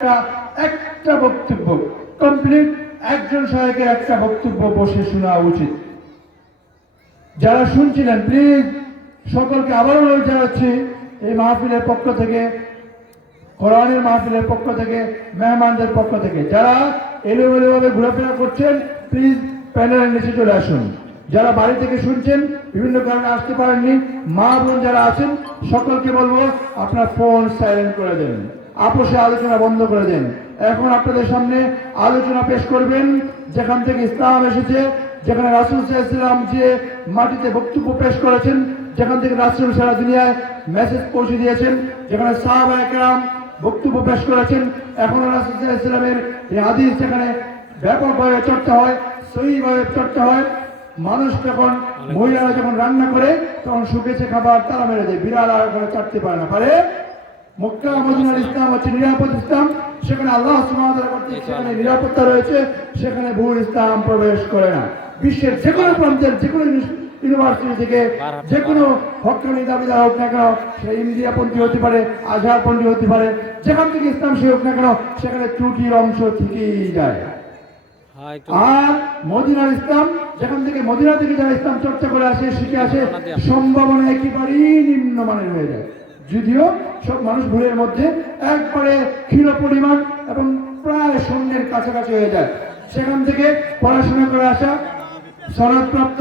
একটা বক্তব্য কমপ্লিট একজন সহায়কের একটা বক্তব্য বসে শোনা উচিত। যারা শুনছিলেন প্লিজ সকলকে আবারও অনুরোধ জানাচ্ছি, এই মাহফিলের পক্ষ থেকে, কোরআনের মাহফিলের পক্ষ থেকে, মেহমানদের পক্ষ থেকে যারা এলোমেলোভাবে ঘোরাফেরা করছেন প্লিজ প্যানেলের নিচে চলে আসুন। যারা বাড়ি থেকে শুনছেন, বিভিন্ন কারণে আসতে পারেননি, মা বোন যারা আছেন সকলকে বলবো আপনার ফোন সাইলেন্ট করে দেন, আপোষে আলোচনা বন্ধ করে দেন। এখন আপনাদের সামনে আলোচনা পেশ করবেন যেখান থেকে ইসলাম এসেছে, যেখানে রাসূল সাল্লাল্লাহু আলাইহি ওয়াসাল্লাম যে মাটিতে বক্তব্য পেশ করেছেন, যেখান থেকে রাসূল সারা দুনিয়ায় মেসেজ পৌঁছে দিয়েছেন, যেখানে সাহাবায়ে কেরাম বক্তব্য পেশ করেছেন। এখনো রাসূল সাল্লাল্লাহু আলাইহি ওয়াসাল্লামের এই হাদিস যেখানে ব্যাপকভাবে চর্চা হয়, সহিভাবে চর্চা হয়। মানুষ যখন, মহিলারা যখন রান্না করে তখন শুকেছে খাবার তারা মেরে দেয়, বিড়াল আর ওখানে চাটতে পারে না। পারে মক্কা মদিনার ইসলাম হচ্ছে নিরাপদ ইসলাম, সেখানে আল্লাহ সুবহানাহু ওয়া তাআলা কর্তৃক সেখানে নিরাপত্তা রয়েছে, সেখানে ভুল ইসলাম প্রবেশ করে না। বিশ্বের যে কোনো প্রান্তের যে কোনো ইউনিভার্সিটি থেকে যে কোনো হক্কানি দাবিদার হোক না কেন, সে ইন্ডিয়াপন্থী হতে পারে, আজহারপন্থী হতে পারে, যেখান থেকে ইসলাম সে হোক না কেন, সেখানে ত্রুটির অংশ থেকেই যায়। আর মদিনার ইসলাম, যেখান থেকে মদিনা থেকে যারা ইসলাম চর্চা করে আসে, শিখে আসে, সম্ভাবনা একেবারেই নিম্নমানের হয়ে যায়। যদিও সব মানুষ ভুলের মধ্যে একবারে ক্ষীণ পরিমাণ এবং প্রায় শূন্যের কাছাকাছি হয়ে যায়। সেখান থেকে পড়াশোনা করে আসা, সনদপ্রাপ্ত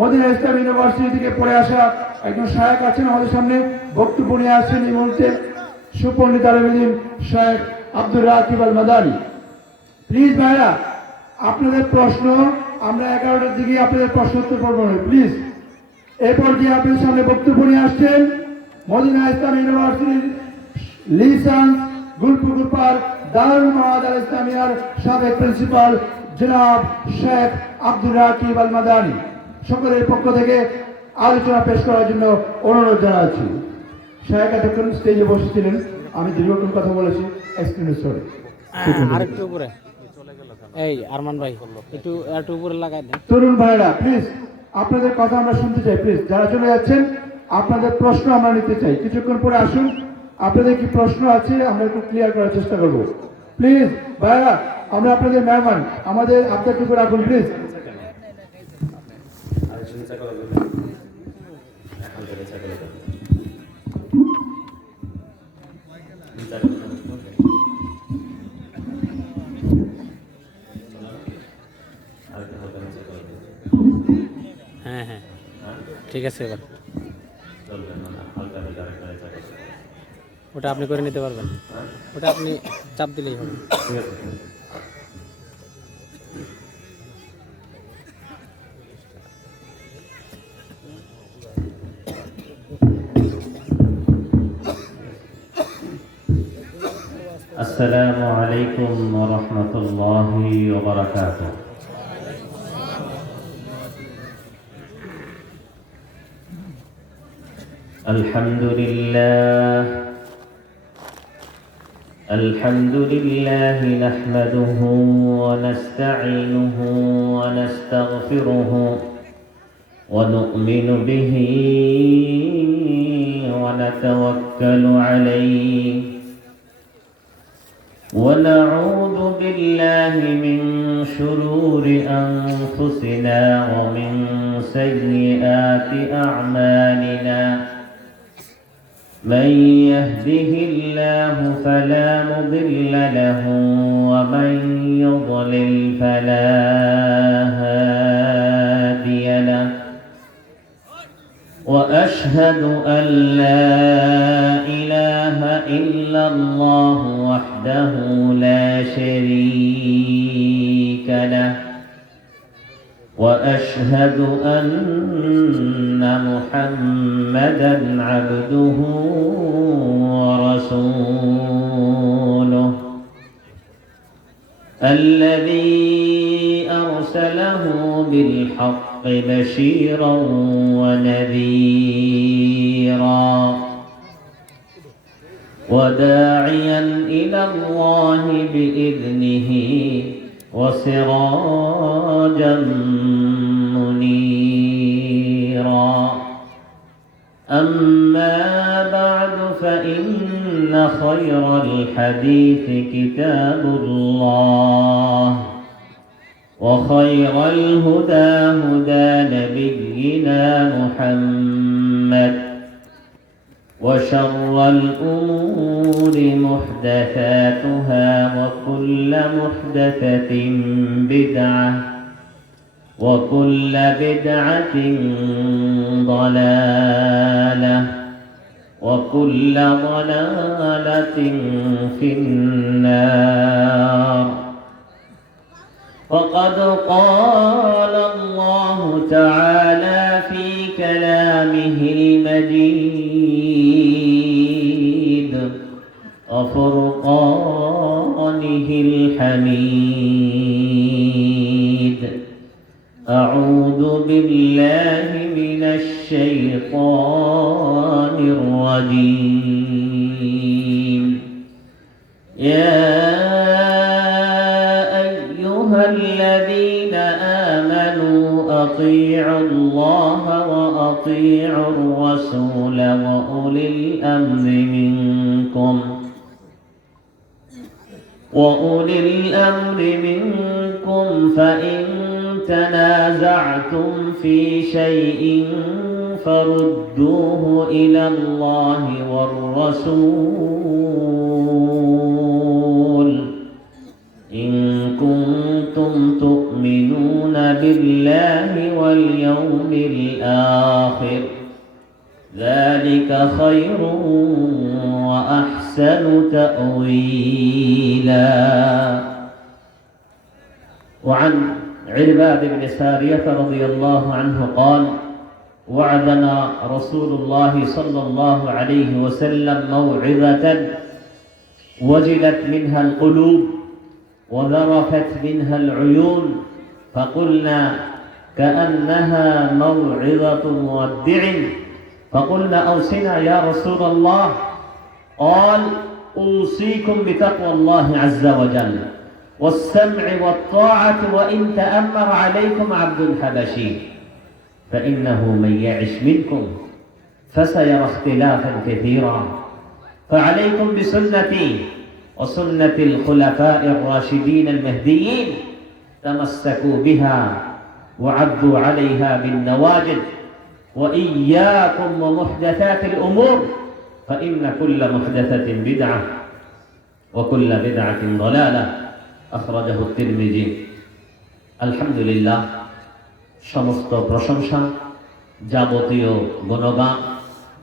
মদিনা ইসলাম ইউনিভার্সিটি থেকে পড়ে আসা একজন শায়েখ আছেন আমাদের সামনে, বক্তব্য নিয়ে আসছেন এই মুহূর্তে সুপণ্ডিত আলেম শায়েখ আব্দুর রাকিব আল মাদানী। প্লিজ ভাইরা, আপনাদের প্রশ্ন আমরা 11টার দিকে আপনাদের প্রশ্ন উত্তর করবো না, প্লিজ। এরপর যে আপনাদের সামনে বক্তব্য নিয়ে আসছেন মদিনা ইসলাম ইউনিভার্সিটির লিসেন্স গুলপুকুর পার দারুল মাআদ আল ইসলামিয়ার সাবেক প্রিন্সিপাল জনাব শেখ আব্দুর রাকিব আল মাদানী, সকলের পক্ষ থেকে আলোচনা পেশ করার জন্য অনুরোধ জানাচ্ছি। শেখ এতক্ষণ স্টেজে বসেছিলেন, আমি দীর্ঘক্ষণ কথা বলেছি, এক্সট্রিমলি সরি। আরেকটু উপরে এই আরমান ভাই একটু উপরে লাগাই দেন। তরুণ ভাইরা প্লিজ, আপনাদের কথা আমরা শুনতে চাই। প্লিজ যারা চলে যাচ্ছেন আপনাদের প্রশ্ন আমরা নিতে চাই, কিছুক্ষণ পরে আসুন। আপনাদের কি প্রশ্ন আছে আমরা একটু ক্লিয়ার করার চেষ্টা করব। প্লিজ ভাইরা, আমরা আপনাদের মেহমান, আমাদের আপনারটুকু রাখুন প্লিজ। হ্যাঁ হ্যাঁ ঠিক আছে, এবার ওটা আপনি করে নিতে পারবেন, ওটা আপনি চাপ দিলেই হবে। আসসালামু আলাইকুম ওয়া রাহমাতুল্লাহি ওয়া বারাকাতুহু। আলহামদুলিল্লাহ নাহমাদুহু ওয়া নাস্তাঈনুহু ওয়া নাস্তাগফিরুহু ওয়া নু'মিনু বিহি ওয়া নাতাওয়াক্কালু আলাইহি ونعوذ بالله من شرور أنفسنا ومن سيئات أعمالنا من يهده الله فلا مضل له ومن يضلل فلا هادي له وأشهد أن لا إله إلا الله وحده لا شريك له وأشهد أن محمدًا عبده ورسوله الذي أرسله بالحق بشيرا ونذيرا وداعيا إلى الله بإذنه وسراجا منيرا أما بعد فإن خير الحديث كتاب الله وخير الهدى هدى نبينا محمد وشر الأمور محدثاتها وكل محدثة بدعة وكل بدعة ضلالة وكل ضلالة في النار. فقد قال الله تعالى في كلامه المجيد وفرقانه الحميد: أعوذ بالله من الشيطان الرجيم. يا أيها الذين آمنوا أطيعوا الله وأطيعوا الرسول وأولي الأمر منكم فإن تنازعتم في شيء فردوه إلى الله والرسول إن كنتم تؤمنون بالله واليوم الآخر ذلك خير وأحسن تأويلا. وعن عباد بن سارية رضي الله عنه قال: وعدنا رسول الله صلى الله عليه وسلم موعظة وجلت منها القلوب وذرفت منها العيون فقلنا كأنها موعظة مودع فقلنا أوصنا يا رسول الله. قال: أوصيكم بتقوى الله عز وجل والسمع والطاعة وإن تأمر عليكم عبد حبشي فإنه من يعش منكم فسيرى اختلافا كثيرا فعليكم بسنتي وسنة الخلفاء الراشدين المهديين تمسكوا بها وعضوا عليها بالنواجذ وإياكم ومحدثات الأمور فإن كل محدثة بدعة وكل بدعة ضلالة أخرجه الترمذي. الحمد لله সমস্ত প্রশংসা যাবতীয় গুণগান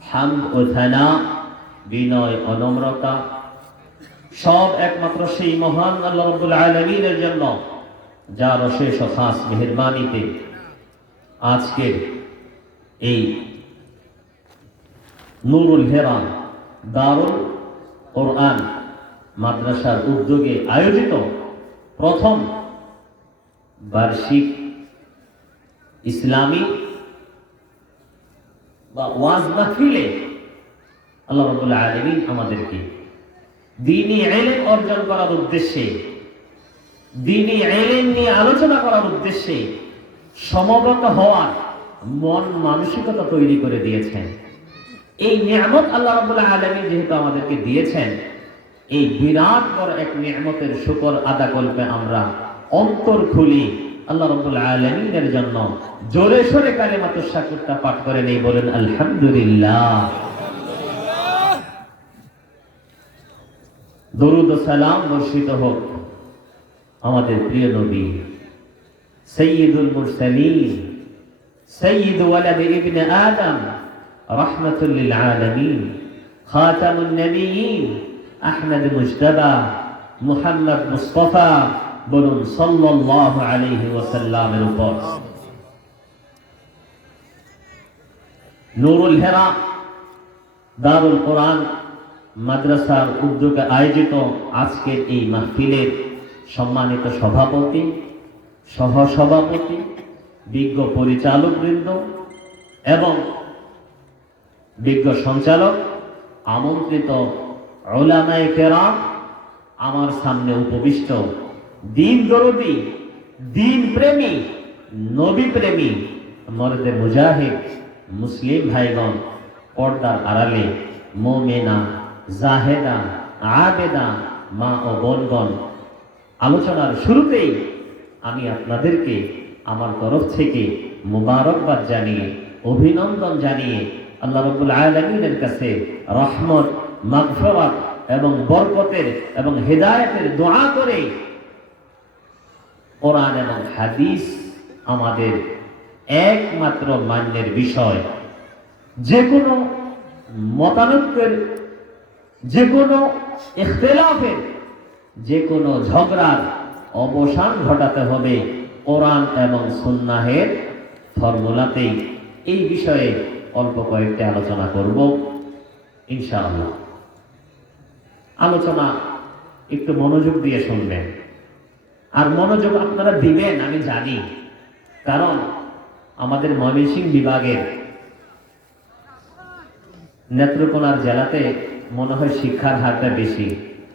হামদ ও থানা বিনয় ও নম্রতা সব একমাত্র সেই মহান আল্লাহ রাব্বুল আলামিনের জন্য যার অশেষ ও খাস মেহেরবানিতে আজকের এই নুরুল হেরা দারুল কোরআন মাদ্রাসার উদ্যোগে আয়োজিত প্রথম বার্ষিক ইসলামী বা ওয়াজ মাহফিলে আল্লাহ রাব্বুল আলামিন আমাদেরকে দ্বীনি ইলম অর্জন করার উদ্দেশ্যে, দ্বীনি ইলম নিয়ে আলোচনা করার উদ্দেশ্যে সমবেত হওয়ার মন মানসিকতা তৈরি করে দিয়েছেন। এই নিয়ামত আল্লাহ রাব্বুল আলামিন যেহেতু আমাদেরকে দিয়েছেন, এই বিরাট বড় এক নিয়ামতের শুকর আদা করতে আমরা অন্তর খুলি আল্লাহ রাব্বুল আলামিনের জন্য জোরে সোরে কালিমাতুশ শাকুরটা পাঠ করে নেই, বলেন আলহামদুলিল্লাহ। দরুদ ও সালাম বর্ষিত হোক আমাদের প্রিয় নবী সাইয়্যিদুল মুরসালিন সাইয়্যিদু ওয়ালাদ ইবনে আদম রাহমাতুল লিল আলামিন খাতামুন নবিয়্যিন আহমদ মুজতবা মুহাম্মদ মুস্তাফা, বলুন সাল্লাল্লাহু আলাইহি ওয়াসাল্লামের উপর। নুরুল হেরা দারুল কোরআন মাদ্রাসার উদ্যোগে আয়োজিত আজকের এই মাহফিলের সম্মানিত সভাপতি, সহসভাপতি, বিজ্ঞ পরিচালক বৃন্দ এবং বিজ্ঞ সঞ্চালক, আমন্ত্রিত উলামায়ে কেরাম, আমার সামনে উপবিষ্ট দিন দরদি, দিন প্রেমী, নবী প্রেমী, মর্দে মুজাহিদ মুসলিম ভাইগণ, পর্দার আড়ালে মুমিনা জাহেদা, আবেদা, মা ও বোনগণ, আলোচনার শুরুতেই আমি আপনাদেরকে আমার তরফ থেকে মুবারকবাদ জানিয়ে, অভিনন্দন জানিয়ে আল্লাহ রাব্বুল আলামিনের কাছে রহমত, মাগফিরাত এবং বরকতের এবং হেদায়েতের দোয়া করে কোরআন এবং হাদিস আমাদের একমাত্র মান্যের বিষয়। যে কোনো মতানৈক্যের, যে কোনো ইখতিলাফের, যে কোনো ঝগড়ার অবসান ঘটাতে হবে কোরআন এবং সুন্নাহের ফর্মুলাতেই। এই বিষয়ে অল্প কয়েকটি আলোচনা করব ইনশাআল্লাহ। আলোচনা একটু মনোযোগ দিয়ে শুনবেন, আর মনোযোগ আপনারা দিবেন আমি জানি, কারণ আমাদের ময়মনসিংহ বিভাগের নেত্রকোনার জেলাতে মনে হয় শিক্ষার হারটা বেশি।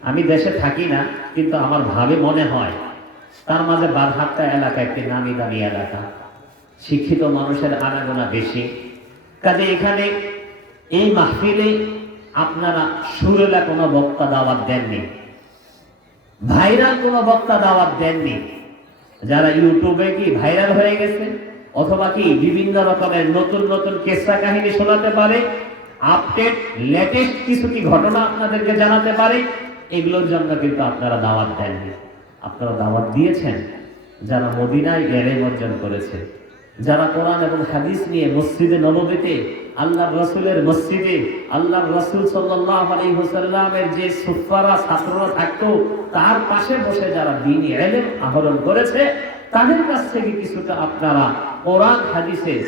আমি দেশে থাকি না, কিন্তু আমার ভাবে মনে হয় তার মাঝে বারহাট্টা এলাকা একটি নামি দামি এলাকা, শিক্ষিত মানুষের আনাগোনা বেশি। কাজে এখানে এই মাহফিলে আপনারা সুরেলা কোনো বক্তা দাওয়াত দেননি, ভাইরাল কোনো বক্তা দাওয়াত দেননি। যারা ইউটিউবে কি ভাইরাল হয়ে গেছে, অথবা কি বিভিন্ন রকমের নতুন নতুন কেসা কাহিনী শোনাতে পারে, আপডেট লেটেস্ট কিছু কি ঘটনা আপনাদেরকে জানাতে পারে, এগুলোর জন্য কিন্তু আপনারা দাওয়াত দেননি। আপনারা দাওয়াত দিয়েছেন যারা মদিনায় ইলম অর্জন করেছে, যারা কোরআন এবং হাদিস নিয়ে মসজিদে নববীতে, আল্লাহর রাসূলের মসজিদে আল্লাহর রাসূল সাল্লাল্লাহু আলাইহি ওয়াসাল্লামের যে সুফারা ছাত্ররা থাকতো তার পাশে বসে যারা দ্বীনি ইলম আহরণ করেছে, তাদের কাছ থেকে কিছুটা আপনারা কোরআন হাদিসের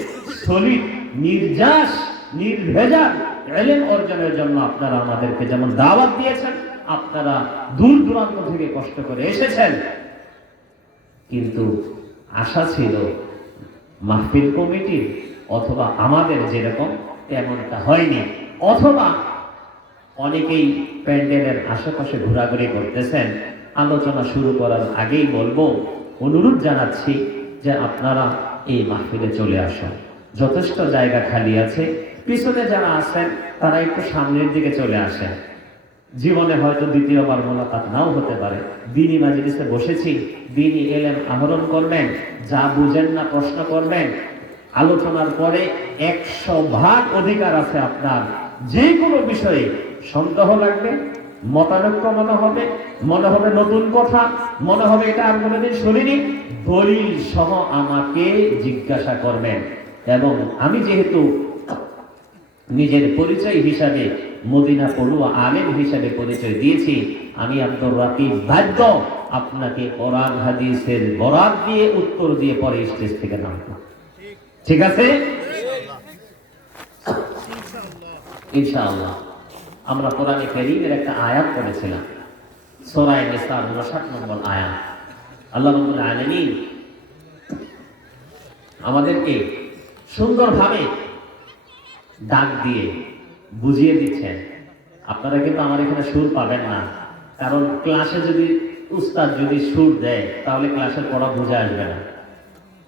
সলিড নির্যাস নির্ভেজাল ইলম অর্জনের জন্য আপনারা আমাদেরকে যেমন দাওয়াত দিয়েছেন, আপনারা দূর দূরান্ত থেকে কষ্ট করে এসেছেন। কিন্তু আশা ছিল মাহফিল কমিটির অথবা আমাদের যেরকম তেমনটা হয়নি, অথবা অনেকেই প্যান্ডেলের আশেপাশে ঘোরাঘুরি করতেছেন। আলোচনা শুরু করার আগেই বলবো, অনুরোধ জানাচ্ছি যে আপনারা এই মাহফিলে চলে আসুন। যথেষ্ট জায়গা খালি আছে, পিছনে যারা আছেন তারা একটু সামনের দিকে চলে আসেন। জীবনে হয়তো দ্বিতীয়বার মোলাকাত নাও হতে পারে, দ্বীনি মাজলিসে বসেছি, দ্বীনি ইলম আহরণ করবেন, যা বুঝেন না প্রশ্ন করবেন। আলোচনার পরে 100% অধিকার আছে আপনার যে কোনো বিষয়ে সন্দেহ লাগবে, মতানৈক্য মনে হবে নতুন কথা, মনে হবে এটা আর কোনোদিন শুনিনি, দলিল সহ আমাকে জিজ্ঞাসা করবেন। এবং আমি যেহেতু নিজের পরিচয় হিসাবে মদিনা পড়ুয়া আলেম হিসাবে পরিচয় দিয়েছি, আমি আব্দুর রাকিব বাধ্য আপনাকে কোরআন হাদিসের বরাত দিয়ে উত্তর দিয়ে পরে স্টেজ থেকে নামব। ঠিক আছে? ইনশাআল্লাহ। আমরা কোরআনে কারীমের একটা আয়াত পড়েছিলাম, সূরা নিসা 59 নম্বর আয়াত। আল্লাহ রাব্বুল আলামিন আমাদেরকে সুন্দরভাবে ডাক দিয়ে বুঝিয়ে দিচ্ছেন। আপনারা কিন্তু আমার এখানে সুর পাবেন না, কারণ ক্লাসে যদি উস্তাদ যদি সুর দেয় তাহলে ক্লাসের পড়া বুঝে আসবে না।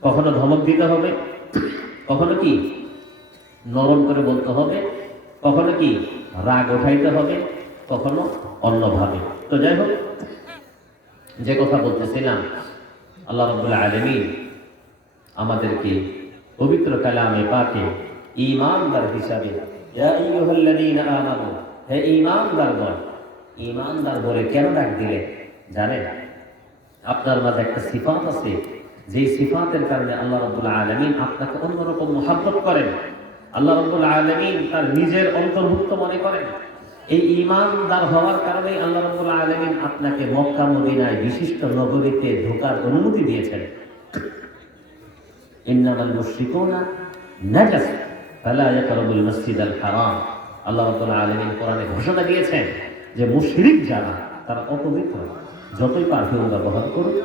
কখনো ধমক দিতে হবে, কখনো কি নরম করে বলতে হবে, কখনো কি রাগ উঠাইতে হবে, কখনো অন্যভাবে। তো যাই হোক, যে কথা বলতেছিলাম, আল্লাহ রাব্বুল আলামিন আমাদেরকে পবিত্র কালামে পাকে ঈমানদার হিসাবে, ইয়া আইয়ুহাল্লাযীনা আমানু, হে ঈমানদারগণ, ঈমানদার বলে কেন ডাক দিলেন জানেন? আপনার মাঝে একটা সিফাত আছে, যে সিফাতের কারণে আল্লাহ রাব্বুল আলামিন আপনাকে অন্যরকম মুহাব্বত করেন, আল্লাহ রাব্বুল আলামিন তার নিজের অন্তর্ভুক্ত মনে করেন। এই ঈমানদার হওয়ার কারণে আল্লাহ রাব্বুল আলামিন আপনাকে মক্কা মদিনায় বিশিষ্ট নগরীতে ঢোকার অনুমতি দিয়েছেন। ইন্নামাল মুশরিকুনা নাজাস ফালা ইয়াকরাবুল মাসজিদাল হারাম। আল্লাহ রাব্বুল আলামিন কোরআনে ঘোষণা দিয়েছেন যে মুশরিক যারা, তারা অপবিত্র। যতই পারফিউম ব্যবহার করুক,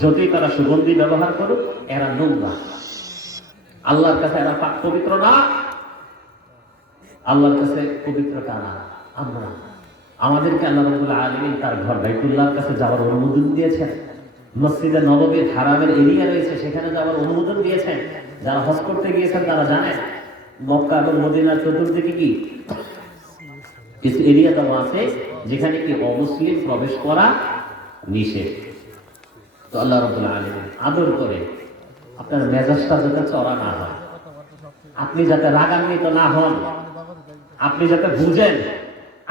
যতই তারা সুগন্ধি ব্যবহার করুক, এরা নোংরা। আল্লাহর কাছে এরা পাক পবিত্র না। আল্লাহর কাছে পবিত্র কারা? আমরা। আমাদেরকে আল্লাহ রাব্বুল আলামিন তার ঘর বাইতুল্লাহর কাছে যাওয়ার অনুমোদন দিয়েছেন। মসজিদে নববীর হারামের এরিয়া রয়েছে, সেখানে যাওয়ার অনুমোদন দিয়েছেন। যারা হজ করতে গিয়েছেন তারা জানেন মক্কা এবং মদিনার চতুর্দিকে কি কিছু এরিয়া দেওয়া আছে যেখানে কি অমুসলিম প্রবেশ করা নিষেধ। তো আল্লাহ রাব্বুল আলামিন আদর করে আপনার মেজাজটা যাতে চড়া না হয়, আপনি যাতে রাগান্বিত না হন, আপনি যাতে বুঝেন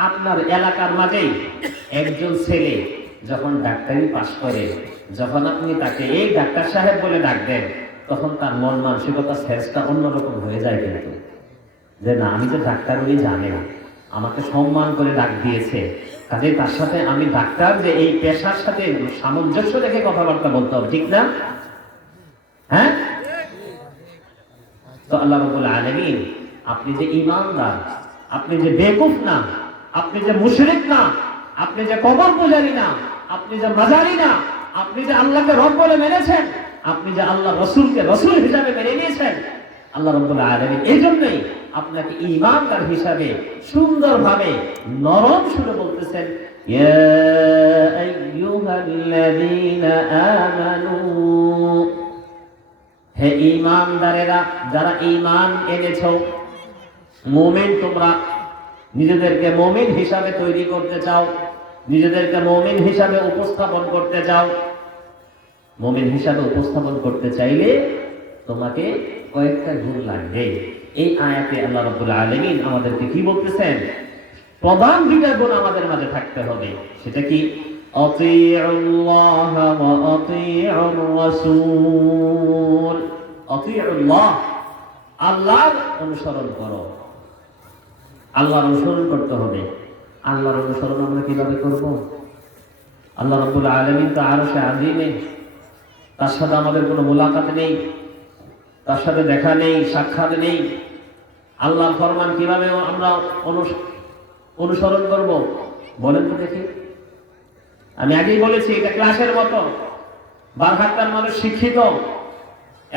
আপনার এলাকার মাঝেই একজন ছেলে যখন ডাক্তারি পাশ করে, যখন আপনি তাকে এই ডাক্তার সাহেব বলে ডাক দেন, তখন তার মন মানসিকতা সেন্সটা অন্যরকম হয়ে যায়। কিন্তু যে না, আমি যে ডাক্তার উনি জানে, আমাকে সম্মান করে ডাক দিয়েছে, কাজে তার সাথে আমি ডাক্তার যে এই পেশার সাথে সামঞ্জস্য রেখে কথাবার্তা বলতে হবে, ঠিক না? হ্যাঁ। তো আল্লাহ রাব্বুল আলামিন আপনি যে ঈমানদার, আপনি যে বেকুফ না, আপনি যে মুশরিক না, আপনি যে কবর পূজারী না, আপনি যে মাজারি না, আপনি যে আল্লাহকে রব বলে মেনেছেন, আপনি যে আল্লাহ রাসূলকে রাসূল হিসাবে মেনে নিয়েছেন, আল্লাহ রাব্বুল আলামিন এই জন্যই আপনাকে ঈমানদার হিসাবে সুন্দরভাবে নরম সুরে বলতেছেন, ইয়া আইয়ুহাল্লাযীনা আমানু, হে ঈমানদারেরা, যারা ঈমান এনেছো, মুমিন তোমরা, নিজেদেরকে মুমিন হিসাবে তৈরি করতে চাও, নিজেদেরকে মুমিন হিসাবে উপস্থাপন করতে চাও। মুমিন হিসাবে উপস্থাপন করতে চাইলে তোমাকে কয়েকটা গুণ লাগবে। এই আয়াতে আল্লাহ রাব্বুল আলামিন আমাদেরকে কি বলতেছেন? প্রধান দুইটা গুণ আমাদের মাঝে থাকতে হবে। সেটা কি? আতিউল্লাহ ওয়া আতিউর রাসূল। আতিউল্লাহ, আল্লাহর অনুসরণ করো। আল্লাহর অনুসরণ করতে হবে। আল্লাহর অনুসরণ আমরা কিভাবে করব? আল্লাহ রাব্বুল আলামিন তো আরশে আযীমে, তার সাথে আমাদের কোনো মুলাকাত নেই, তার সাথে দেখা নেই, সাক্ষাৎ নেই। আল্লাহর ফরমান কিভাবে আমরা অনুসরণ করব বলেন তো দেখি। আমি আগেই বলেছি এটা ক্লাসের মতো। বারহাট্টার মানুষ শিক্ষিত,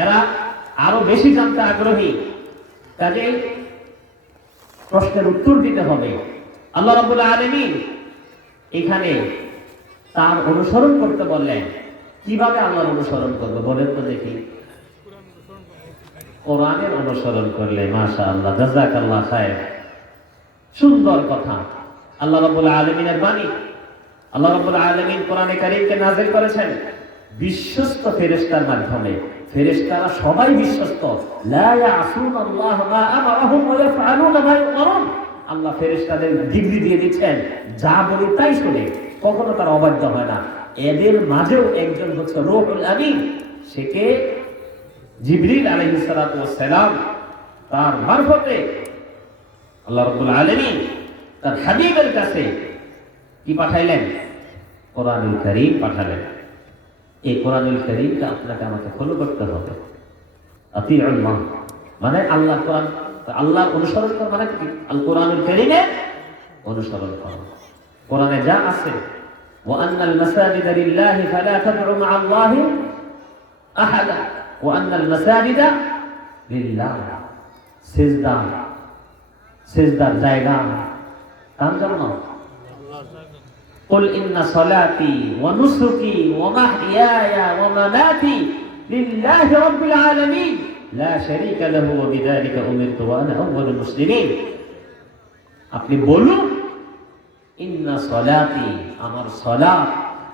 এরা আরো বেশি জানতে আগ্রহী, কাজেই প্রশ্নের উত্তর দিতে হবে। আল্লাহ রাব্বুল আলামিন এখানে তার অনুসরণ করতে বললেন। কিভাবে আল্লাহর অনুসরণ করবে বলেন তো দেখি। কোরআনের অনুসরণ করলে। মাশাআল্লাহ, জাযাকাল্লাহ খায়র। সুন্দর কথা। আল্লাহ রাব্বুল আলামিনের বাণী। আল্লাহ রাব্বুল আলামিন কোরআনে কারীমকে নাযিল করেছেন বিশ্বস্ত ফেরেশতার মাধ্যমে। ফেরেশতারা সবাই বিশ্বস্ত। লা ইয়াসুনাল্লাহ মা আমারহুম ওয়া ইয়াফআলুনা মা ইউমারুন। আল্লাহ ফেরেশতাদের ডিগ্রি দিয়ে দিচ্ছেন, যা বলে তাই শুনে, কখনো তার অবাধ্য হয় না। এদের মাঝেও একজন হচ্ছে রূহুল আমিন। সেকে জিবরিল আলাইহিস সালাতু ওয়াস সালাম, তার মারফতে আল্লাহ রাব্বুল আলামিন তার হাবিবের কাছে কি পাঠাইলেন? কোরআনুল কারীম পাঠালেন। এই কোরআনুল কারীমটা আপনাকে আমাকে ফলো করতে হবে। আতিউল্লাহ মানে আল্লাহ কোরআন, আল্লাহর অনুসরণ করা মানে কি? আল কোরআনুল কারীমে অনুসরণ করা। কোরআনে যা আছে, ওয়া আন্নাল মাসাজিদা লিল্লাহি ফালা তাদউ মা আল্লাহি আহাদা ওয়া আন্নাল মাসাজিদা লিল্লাহ। সিজদার জায়গা কার জন্য? قل إن صلاتي ونسكي ومحياي ومماتي لله رب العالمين لا شريك له وبذلك أمرت وأنا أول المسلمين। আপনি বলুন, ইন্না সলাতি, আমার সালাত,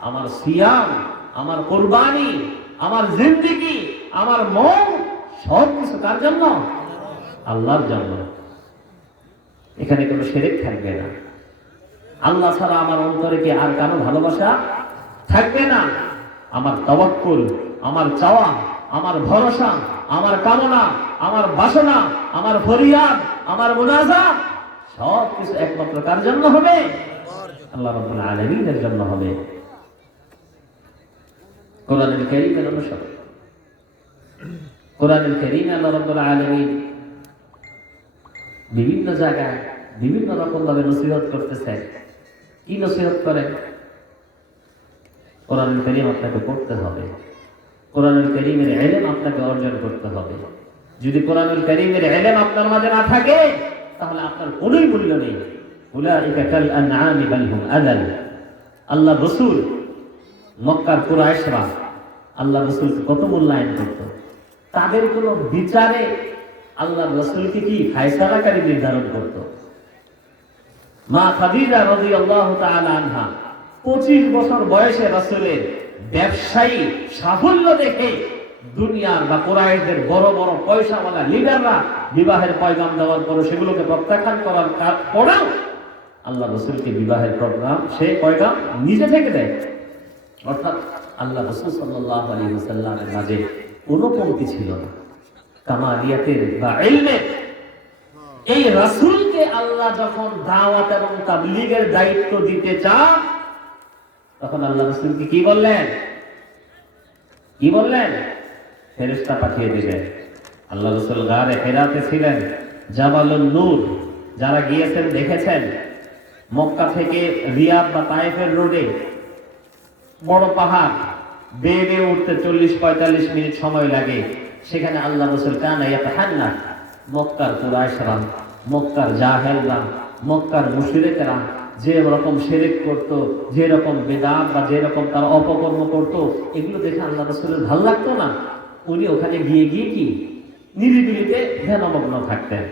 আমার সিয়াম, আমার কুরবানি, আমার জিন্দেগি, আমার মন, সব কিছু কার জন্য? আল্লাহর জন্য। এখানে কোনো শিরক থাকবে না। আল্লাহ ছাড়া আমার অন্তরে কি আর কারো ভালোবাসা থাকবে না। আমার তাওয়াক্কুল, আমার চাওয়া, আমার ভরসা, আমার কামনা, আমার বাসনা, আমার ফরিয়াদ, আমার মুনাজাত সব কিছু একমাত্র কার জন্য হবে? আল্লাহ রাব্বুল আলামিনের জন্য হবে। কোরআনুল কারীমের অনুসরণ। কোরআনুল কারীমে আল্লাহ রাব্বুল আলামিন বিভিন্ন জায়গায় বিভিন্ন রকম ভাবে নসিহত করতেছেন। কি নসিহত করেন? কোরআনুল কারীম আপনাকে পড়তে হবে, কোরআনুল কারীমের ইলম আপনাকে অর্জন করতে হবে। যদি কোরআনুল কারীমের ইলম আপনার মাঝে না থাকে, তাহলে আপনার কোনোই মূল্য নেই। উলাইকা কাল আনআমি বাল হুম আযাল। আল্লাহ রাসূল মক্কার কুরাইশরা আল্লাহ রাসূলকে কত মূল্যায়ন করত। তাদের কোনো বিচারে আল্লাহ রাসূলকে কি ফায়সালাকারী নির্ধারণ করত। মা খাদিজা রাদিয়াল্লাহু তাআলা আনহা 25 বছর বয়সে রাসূলের ব্যবসায়ী সাফল্য দেখে দুনিয়ার বা কুরাইশদের বড় বড় পয়সাওয়ালা লিডাররা বিবাহের পয়গাম দেওয়ার পর সেগুলোকে প্রত্যাখ্যান করার পরেও আল্লাহ রাসূলকে বিবাহের পয়গাম নিজে থেকে দেয়। অর্থাৎ আল্লাহ রাসূল সাল্লাল্লাহু আলাইহি ওয়াসাল্লামের মাঝে কোনো কমতি ছিল না কামালিয়াতের বা ইলমের। এই রাসূলকে আল্লাহ যখন দাওয়াত এবং তাবলীগের দায়িত্ব দিতে চান তখন আল্লাহ রাসূলকে কি বললেন? ফেরেশতা পাঠিয়ে দিলেন। আল্লাহ রাসূল গারে হেরাতে ছিলেন, জাবালুন নূর, যারা গিয়েছেন দেখেছেন, মক্কা থেকে রিয়াদ বা তায়েফের রোডে বড় পাহাড় বেয়ে উঠতে 40-45 মিনিট সময় লাগে। সেখানে আল্লাহ রাসূল কানা ইয়াতাহান্না, মক্কার কুরাইশরা, মক্কার জাহেলরা, মক্কার মুশরিকরা যে রকম শিরক করত, যে রকম বিদআত বা যে রকম তারা অপকর্ম করত, এগুলো দেখে আল্লাহ রাসূলের ভালো লাগতো না। উনি ওখানে গিয়ে কি নিরিবিলিতে ধ্যানমগ্ন থাকতেন।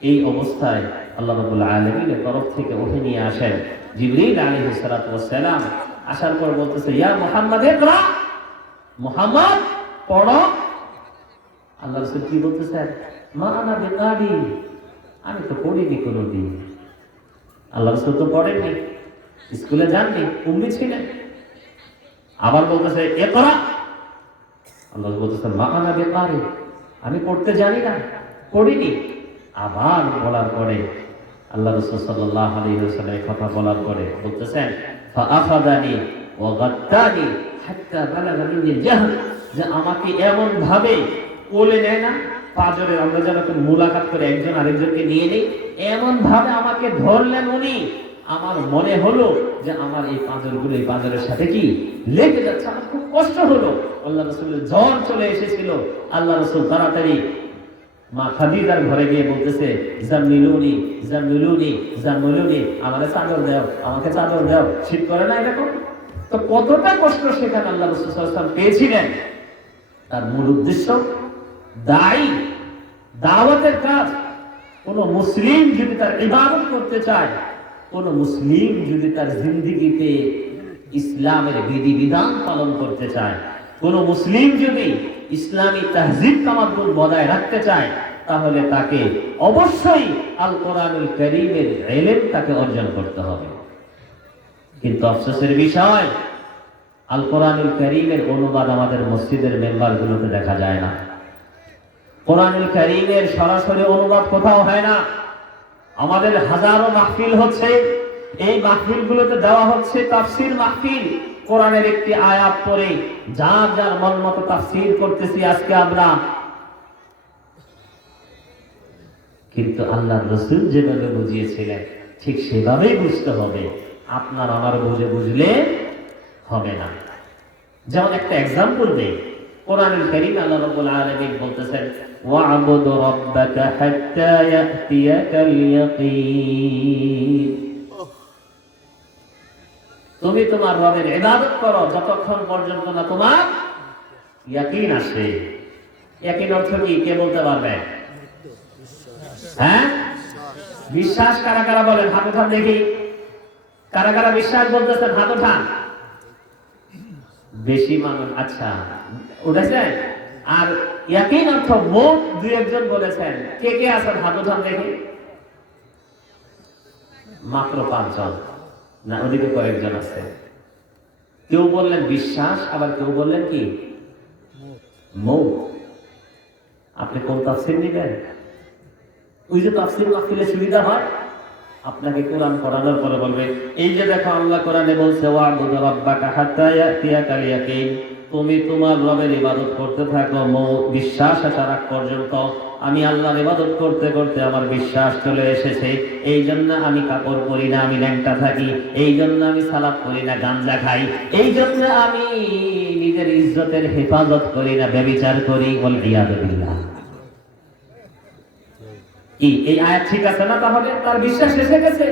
এই অবস্থায় আল্লাহ রাব্বুল আলামিনের তরফ থেকে ওহে নিয়ে আসেন জিবরীল আলাইহিস সালাতু ওয়াস সালাম। আসার পর বলতেছে, ইয়া মুহাম্মদ ইকরা, মুহাম্মদ পড়ো। আল্লাহ রাসূল কি বলতেছেন? মা আনা বিকারি, আমি তো পড়িনি কোনোদিন। আল্লাহ রাসূল তো পড়েননি, স্কুলে যাননি, উম্মি ছিলেন। আবার বলতেছে ইকরা, আল্লাহ বলতেছেন মা আনা বিকারি, আমি পড়তে জানি না, পড়িনি। আবার বলার পরে আল্লাহ রাসূল সাল্লাল্লাহু আলাইহি ওয়াসাল্লাম এই কথা বলার পরে বলতেছেন ফাআখাযানি ওয়া গাত্তানি হাত্তা বালাগা মিনি জাহল, যে আমাকে এমন ভাবে কোলে নেয় না, পাঁজরে আমরা যখন মুলাকাত করে একজন আরেকজনকে নিয়ে নেই, এমন ভাবে আমাকে ধরলেন উনি, আমার মনে হলো যে আমার এই পাঁজরগুলো এই পাঁজরের সাথে কি লেগে যাচ্ছে, আমার খুব কষ্ট হলো। আল্লাহ রাসূলের জ্বর চলে এসেছিল। আল্লাহ রাসূল তাড়াতাড়ি মা খাদিজার ঘরে গিয়ে বলতেছে, জামিলুনি জামিলুনি জামিলুনি, আমাকে চাদর দাও, আমাকে চাদর দাও। শীত করে না এরকম? তো কতটা কষ্ট সেখানে আল্লাহ রাসূল সাল্লাল্লাহু আলাইহি ওয়াসাল্লাম পেয়েছিলেন। তার মূল উদ্দেশ্য দাওয়াতের কাজ। কোন মুসলিম যদি তার ইবাদত করতে চায়, কোন মুসলিম যদি তার জিন্দেগিতে ইসলামের বিধিবিধান পালন করতে চায়, কোন মুসলিম যদি ইসলামী তাহজিব তামাদ্দুন বজায় রাখতে চায়, তাহলে তাকে অবশ্যই আল কোরআনুল কারীমের ইলম তাকে অর্জন করতে হবে। কিন্তু আফসোসের বিষয়, আল কোরআনুল কারীমের অনুবাদ আমাদের মসজিদের মেম্বারগুলোতে দেখা যায় না। কোরআনুল কারীমের সরাসরি অনুবাদ কোথাও হয় না। আমাদের হাজারো মাহফিল হচ্ছে, এই মাহফিলগুলোতে দেওয়া হচ্ছে তাফসীর মাহফিল। কোরআনের একটি আয়াত পড়ে যার যার মন মতো তাফসীর করতেছি আজকে আমরা। কিন্তু আল্লাহর রাসূল যেভাবে বুঝিয়েছিলেন ঠিক সেভাবেই বুঝতে হবে। আপনার আমার বুঝলে হবে না। যেমন একটা এক্সাম্পল দেই, কোরআনুল কারীম আল্লাহ রাব্বুল আলামিন বলতেছেন, ওয়া'বুদ রাব্বাকা হাত্তা ইয়াতিয়াকাল ইয়াকিন, তুমি তোমার রবের ইবাদত করো যতক্ষণ পর্যন্ত না তোমার ইয়াকিন আসে। ইয়াকিন অর্থ কি কে বলতে পারবে? হ্যাঁ, বিশ্বাস কারা কারা বলেন? হাত উঠান দেখি। কারা কারা বিশ্বাস বলতেছেন? হাত উঠান। বেশি মানুষ, আচ্ছা উঠেছে। আর ইয়াকিন অর্থ মোট দুই একজন বলেছেন। কে কে আছেন? হাত উঠান দেখি। মাত্র 5 জন, না ওদিকে কয়েকজন আছে। কেউ বললেন বিশ্বাস, আবার কেউ বললেন কি মৌত। আপনি কোন তাফসীর নেবেন? ওই যে তাফসীর মাহফিলে সুবিধা হয়, আপনাকে কোরআন পড়ানোর পরে বলবে, এই যে দেখো আল্লাহ কোরআনে বলছে ওয়া'বুদ রাব্বাকা হাত্তা ইয়াতিয়াকাল ইয়াকিন, তুমি তোমার রবের ইবাদত করতে থাকো বিশ্বাস আসার আগ পর্যন্ত। আমি আল্লাহর ইবাদত করতে করতে আমার বিশ্বাস চলে এসেছে, এই জন্য আমি কাপড় পরি না, আমি ল্যাংটা থাকি, এই জন্য আমি সালাত করি না, গাঞ্জা খাই, এই জন্য আমি নিজের ইজ্জতের হেফাজত করি না, ব্যভিচার করি। ওয়াল ইয়াযু বিল্লাহ। এই আয়াত ঠিক আছে না? তাহলে তার বিশ্বাস এসে গেছে।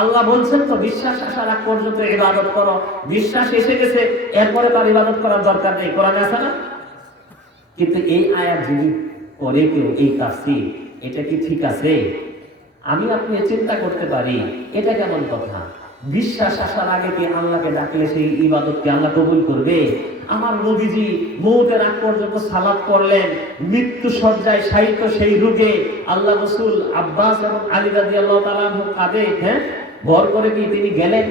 আল্লাহ বলছেন তো বিশ্বাস আসার আগ পর্যন্ত ইবাদত করো। বিশ্বাস এসে গেছে, এরপরে তার ইবাদত করার দরকার নেই। কোরআনে আছে না? কিন্তু এই আয়াত যদি করে কেউ এই তাফসীর, এটা কি ঠিক আছে? আমি আপনি চিন্তা করতে পারি এটা কেমন কথা, বিশ্বাস আসার আগে কি আল্লাহকে ডাকলে সেই ইবাদতকে আল্লাহ কবুল করবে? আমার নবীজি মৌতের আগ পর্যন্ত সালাত করলেন, মৃত্যু সজ্জায় শায়িত সেই রোগে আল্লাহ রাসূল আব্বাস এবং আলী রাদিয়াল্লাহু তাআলা আনহু কাঁধে ভর করে কি তিনি গেলেন।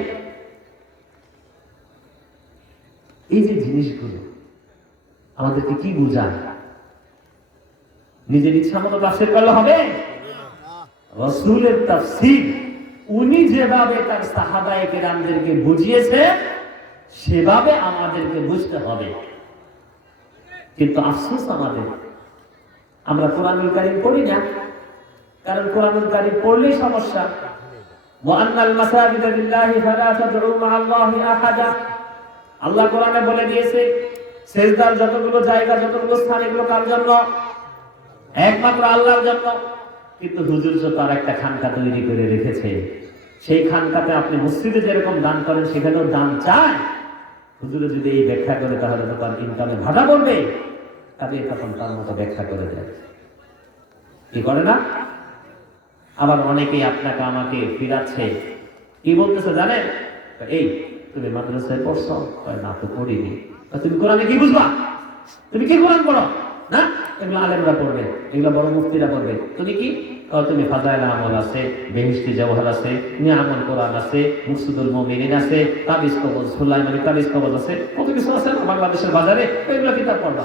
এই যে জিনিসগুলো আমাদেরকে কি বোঝায়? নিজের ইচ্ছা মতো তাফসীর করলে হবে? রাসূলের তাফসীর উনি যেভাবে তার সাহাবায়ে কেরামদেরকে বুঝিয়েছে সেভাবে আমাদেরকে বুঝতে হবে। কিন্তু আফসোস আমাদের, আমরা কোরআনুল কারীম পড়ি না, কারণ কোরআনুল কারীম পড়লেই সমস্যা। ওয়া আন্নাল মাসাজিদা লিল্লাহি ফালা তাদউ মা'আল্লাহি আহাদা, আল্লাহ কোরআনে বলে দিয়েছে সিজদার যতগুলো জায়গা, যতগুলো স্থান, এগুলো কার জন্য? একমাত্র আল্লাহর জন্য। কিন্তু হুজুর তো তার একটা খানকা তৈরি করে রেখেছে, সেই খানকাতে আপনি মসজিদে যেরকম দান করেন সেখানেও দান চায়। হুজুরে যদি এই ব্যাখ্যা করে তাহলে তো তার ইনকামে ভাটা পড়বে, তবে তখন তার মতো ব্যাখ্যা করে দেয়, কি করে না? আবার অনেকেই আপনাকে আমাকে ফিরাচ্ছে, কি বলতেছে জানেন? এই তুমি মাদ্রাসায় পড়ছো? না তো পড়িনি। তুমি কোরআনে কি বুঝবা? তুমি কি কোরআন পড়ো না? এগুলো আলেমরা পড়বে, এগুলো বড় মুফতিরা পড়বে। তুমি কি? তুমি ফাজাইল আমল আছে, বেহেশতি জওহর আছে, নিয়ামুল কোরআন আছে, মুকসুদুল মুমিনিন আছে, তাবিজ কবজ, সুলাইমানি তাবিজ কবজ আছে, কত কিছু আছে বাংলাদেশের বাজারে, এগুলো কিতাব পড়বা।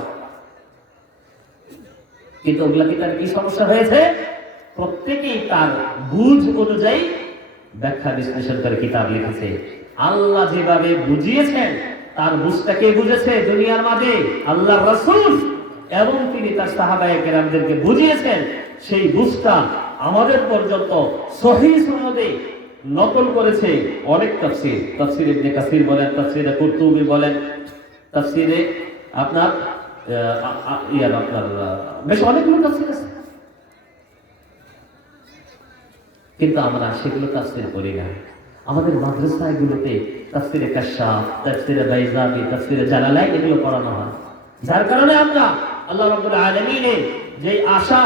কিন্তু ওগুলো কিতাব কি সমস্যা হয়েছে? প্রত্যেকেই তার বুঝ অনুযায়ী ব্যাখ্যা বিশ্লেষণ করে কিতাব লিখেছে। আল্লাহ যেভাবে বুঝিয়েছেন তার বুঝটা কে বুঝেছে দুনিয়ার মাঝে? আল্লাহর রাসূল, এবং তিনি তার সাহাবায়ে কেরামদেরকে বুঝিয়েছেন। সেই বুঝটা আমাদের পর্যন্ত সহিহ সনদে নকল করেছে অনেক তাফসীর। তাফসীর ইবনে কাসির বলেন, তাফসীরে কুরতুবী বলেন, তাফসীরে আপনার বেশ অনেকগুলো তাফসীর আছে, কিন্তু আমরা সেগুলো তাফসীর করি না। আমাদের মাদ্রাসাগুলোতে তাফসীরে কাশফ, তাফসীরে বাইজাবি, তাফসীরে জালালাইন এগুলো পড়ানো হয়। যার কারণে আমরা আল্লাহ রাব্বুল আলামিনের যে আশা,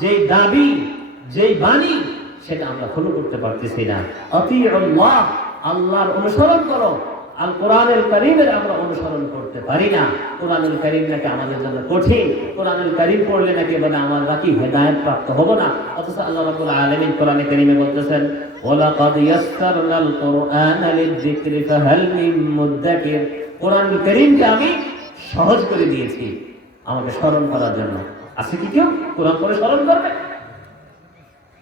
যে দাবি, যে বাণী, সেটা আমরা ফলো করতে পারতেছি না। আতিউল্লাহ, আল্লাহর অনুসরণ করো। আল কোরআনুল কারীমের আমরা অনুসরণ করতে পারি না। কোরআনুল কারীম নাকি আমাদের জন্য কঠিন, কোরআনুল কারীম পড়লে নাকি মানে আমরা কি হেদায়েত প্রাপ্ত হব না। অথচ আল্লাহ রাব্বুল আলামিন কোরআনে কারীমে বলতেছেন, ওয়ালাকাদ ইয়াসসারনাল কুরআনা লিয-যিকরি ফাহাল মিন মুদ্দাকির, কোরআনুল কারীমকে আমি সহজ করে দিয়েছি আমাকে স্মরণ করার জন্য। আছে কি কেউ কোরআন পড়ে স্মরণ করবে?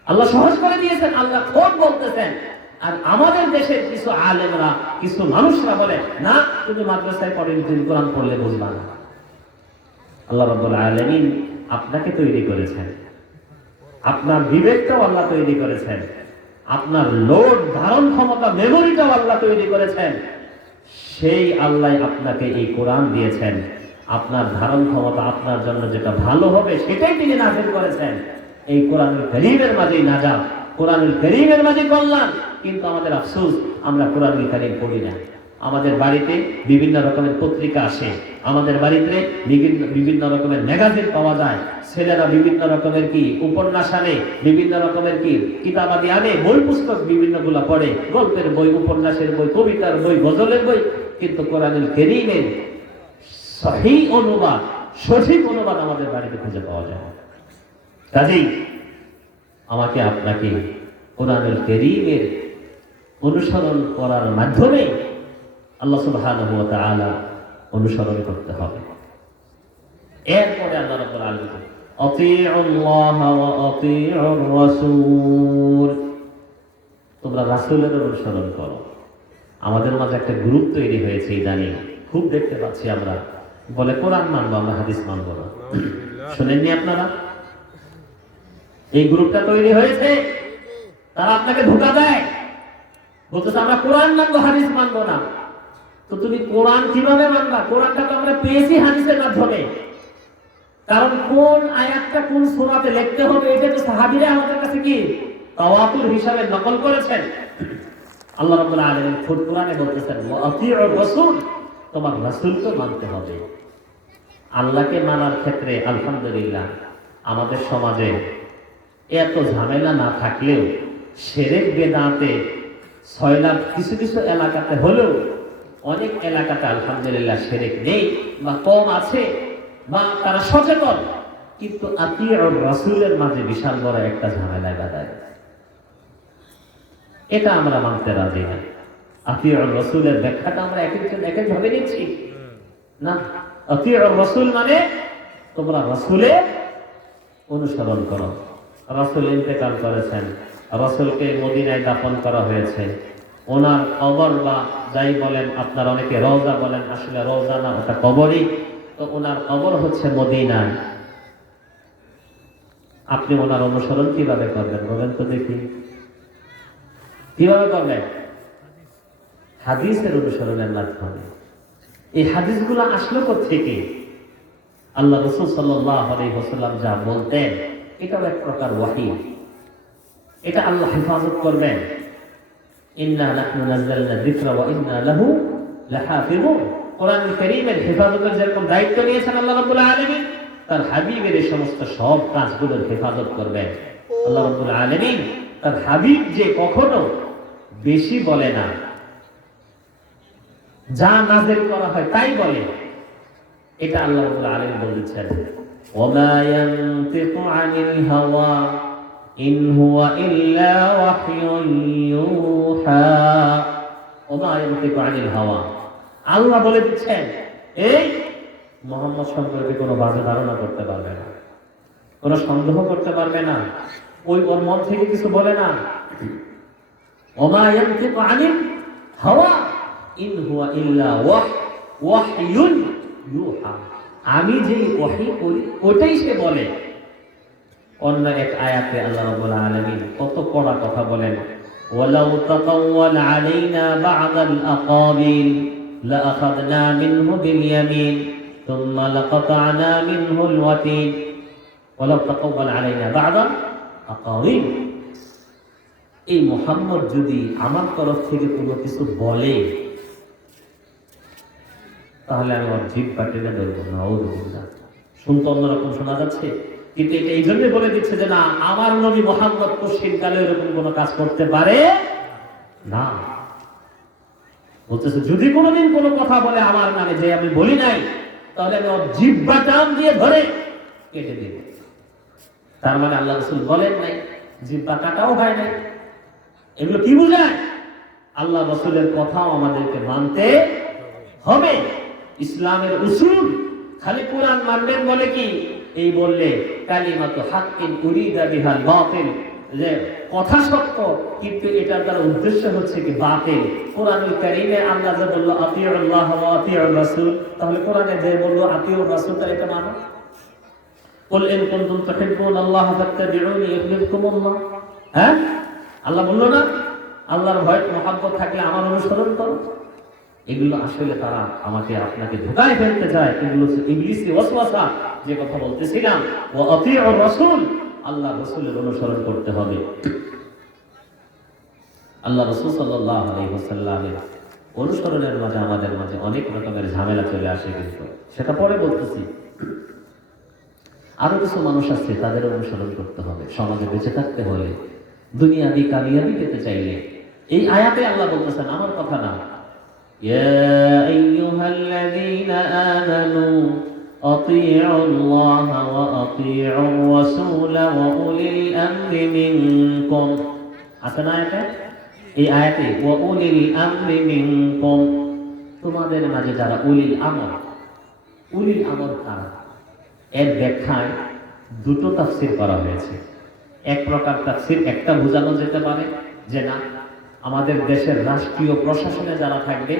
আল্লাহ সহজ করে দিয়েছেন, আল্লাহ খোদ বলতেছেন। আর আমাদের দেশের কিছু আলেমরা, কিছু মানুষরা বলে না, তুমি মাদ্রাসায় পড়েন, তুমি কোরআন পড়লে বুঝবা না। আল্লাহ রাব্বুল আলামিন আপনাকে তৈরি করেছেন, আপনার বিবেকটাও আল্লাহ তৈরি করেছেন, আপনার লোড ধারণ ক্ষমতা, মেমোরিটাও আল্লাহ তৈরি করেছেন। সেই আল্লাহ আপনাকে এই কোরআন দিয়েছেন। আপনার ধারণ ক্ষমতা, আপনার জন্য যেটা ভালো হবে সেটাই তিনি নাযিল করেছেন। এই কোরআনুল কারীমের মাঝেই নাজাত, কোরআনুল কারীমের মাঝে কল্যাণ। কিন্তু আমাদের আফসোস, আমরা কোরআনুল কারীম পড়ি না। আমাদের বাড়িতে বিভিন্ন রকমের পত্রিকা আসে, আমাদের বাড়িতে বিভিন্ন রকমের ম্যাগাজিন পাওয়া যায়। ছেলেরা বিভিন্ন রকমের কি উপন্যাস আনে, বিভিন্ন রকমের কি কিতাবাদি আনে, বই পুস্তক বিভিন্নগুলো পড়ে, গল্পের বই, উপন্যাসের বই, কবিতার বই, গজলের বই। কিন্তু কোরআনুল কারীমের সহিহ অনুবাদ, সঠিক অনুবাদ আমাদের বাড়িতে খুঁজে পাওয়া যায়। কাজেই আমাকে আপনাকে কোরআনুল কারীমের অনুসরণ করার মাধ্যমে আল্লাহ সুবহানাহু ওয়া তাআলা অনুসরণ করতে হবে। এরপরে আল্লাহ রাব্বুল আলামিন আতিউল্লাহ ওয়া আতিউর রাসূল, তোমরা রাসূলের অনুসরণ করো। আমাদের মাঝে একটা গ্রুপ তৈরি হয়েছে ইদানিং, খুব দেখতে পাচ্ছি আমরা, বলে কোরআন মানবো আমরা, হাদিস মানবো না। শুনেননি আপনারা? এই গ্রুপটা তৈরি হয়েছে, তারা আপনাকে ধোঁকা দেয়, বলতেছে আমরা কোরআন মানবো, হাদিস মানবো না। তো তুমি কোরআন কিভাবে মানবা? কোরআনটা তো আমরা পেয়েছি হাদিসের মাধ্যমে। কারণ কোন আয়াতটা কোন সূরাতে লিখতে হবে এটা তো সাহাবীরা আমাদের কাছে কি তাওয়াতুর হিসাবে নকল করেছেন। আল্লাহ রাব্বুল আলামিন খুদ কোরআনে বলতেছেন, ওয়া আতিউর রাসূল, তোমার রাসূলকে মানতে হবে। আল্লাহকে মানার ক্ষেত্রে আলহামদুলিল্লাহ আমাদের সমাজে এত ঝামেলা না থাকলেও শিরক বেদাতে সয়লাভ কিছু কিছু এলাকাতে হলেও অনেক এলাকাতে আলহামদুলিল্লাহ শিরক নেই বা কম আছে বা তারা সচেতন, কিন্তু আতিউর রাসূলের মাঝে বিশাল বড় একটা ঝামেলায় বাধা আছে। এটা আমরা মানতে রাজি না। আতিউর রাসূলের ব্যাখ্যাটা আমরা এক ভাবে নিচ্ছি না। আতিউর রাসূল মানে তোমরা রাসূলের অনুসরণ করো। রাসূল ইন্তেকাল করেছেন, রাসূলকে মদিনায় দাফন করা হয়েছে, ওনার কবর বা যাই বলেন আপনার অনেকে রওজা বলেন, আসলে রওজা না ওটা কবরই, তো ওনার কবর হচ্ছে মদিনায়। আপনি ওনার অনুসরণ কিভাবে করবেন বলেন তো দেখি, কিভাবে করবেন? হাদিসের অনুসরণের মাধ্যমে। এই হাদিসগুলো আসলো কোত্থেকে? আল্লাহ রাসূল সাল্লাল্লাহু আলাইহি ওয়াসাল্লাম যা বলতেন এটাও এক প্রকার ওয়াহী। এটা আল্লাহ হেফাজত করবেন। ইন্না নাহনু নাযালনা যিকরা ওয়া ইন্না লাহু লাহাফিজুন। কোরআনুল কারীমের হেফাজতের যেরকম দায়িত্ব নিয়েছেন আল্লাহ রাব্বুল আলামিন, তার হাবিবের এই সমস্ত সব কাজগুলোর হেফাজত করবেন আল্লাহ রাব্বুল আলামিন। তার হাবিব যে কখনো বেশি বলে না, যা নাযিল করা হয় তাই বলে, এটা আল্লাহ রাব্বুল আলামিন বলেছেন। ওমা ইয়ানতিকু আনিল হাওয়া ইন হুয়া ইল্লা ওয়াহয়ুন ইউহা। ওমা ইয়ানতিকু আনিল হাওয়া, আল্লাহ বলে দিচ্ছেন এই মুহাম্মদ সম্পর্কে কোনো বাজে ধারণা করতে পারবে না, কোনো সন্দেহ করতে পারবে না, ওই ওর মন থেকে কিছু বলে না। ওমা ইয়ানতিকু আনিল হাওয়া ইন হুয়া ইল্লা ওয়াহয়ুন ইউহা। আমি যে ওহী করি ওটাই সে বলে। অন্য এক আয়াতে আল্লাহ রাব্বুল আলামিন কত কড়া কথা বলেন, ওয়ালাউ তাকাওয়াল আলাইনা বা'দাল আকাবিল লাআখাযনা মিনহু বিল ইয়ামিন থুম্মা লাকাতা'না মিনহুল ওয়াতিন। ওয়ালাউ তাকাওয়াল আলাইনা বা'দাল আকাবিল, এই মুহাম্মদ যদি আমার তরফ থেকে কোনো কিছু বলে তাহলে আমি ওর জিভ কাটিয়ে ধরবো না। শুনতে অন্যরকম শোনা যাচ্ছে, কিন্তু এটা এই জন্য বলে দিচ্ছে যে না, আমার নবী মুহাম্মদ কোশ্চিনকালে এরকম কোনো কাজ করতে পারে না। বলতেছে যদি কোনোদিন কোনো কথা বলে আমার নামে যে আমি বলি নাই, তাহলে আমি ওর জিহ্বা টান দিয়ে ধরে কেটে দেব। তার মানে আল্লাহ রাসূল বলেন নাই, জিহ্বা কাটাও হয় নাই। এগুলো কি বোঝায়? আল্লাহ রাসূলের কথাও আমাদেরকে মানতে হবে। ইসলামের উসুল খালি কোরআন মানবেন বলে কি এই বললে কালিমাতু হাক্কিন উরিদা বিহাল বাতিল, যে কথা সত্য কিন্তু এটার দ্বারা উদ্দেশ্য হচ্ছে কি বাতিল। কোরআনুল কারীমে আল্লাহ যে বলল আতিউল্লাহ ওয়া আতিউর রাসূল, তাহলে কোরআনে যে বলল আতিউর রাসূল তার এটা মানো। কুল ইন কুনতুম তুহিব্বুনাল্লাহ ফাত্তাবিউনি ইউহিব্বুকুমুল্লাহ। হ্যাঁ, আল্লাহ বলল না আল্লাহর ভয় মহব্বত থাকলে আমার অনুসরণ করো। এগুলো আসলে তারা আমাকে আপনাকে ধোঁকায় ফেলতে চায়। এগুলো হচ্ছে ইবলিসি ওয়াসওয়াসা। যে কথা বলতেছিলাম, ওয়া আতিউর রাসূল, আল্লাহ রাসূলের অনুসরণ করতে হবে। আল্লাহ রাসূল সাল্লাল্লাহু আলাইহি ওয়াসাল্লামের অনুসরণের মাঝে আমাদের মাঝে অনেক রকমের ঝামেলা চলে আসে, কিন্তু সেটা পরে বলতেছি। আরো কিছু মানুষ আছে তাদের অনুসরণ করতে হবে সমাজে বেঁচে থাকতে হলে, দুনিয়াবি কামিয়াবি পেতে চাইলে। এই আয়াতে আল্লাহ বলতেছেন, আমার কথা না, ইয়া আইয়ুহাল্লাযীনা আমানু আতিউল্লাহা ওয়া আতিউর রাসূল ওয়া উলিল আমরি মিনকুম। আছে না এটা? এই আয়াতে ওয়া উলিল আমরি মিনকুম, তোমাদের মাঝে যারা উলিল আমর। উলিল আমর কারা? এর ব্যাখ্যায় দুটো তাফসীর করা হয়েছে। এক প্রকার তাফসীর একটা বোঝানো যেতে পারে যে না, আমাদের দেশের রাষ্ট্রীয় প্রশাসনে যারা থাকবে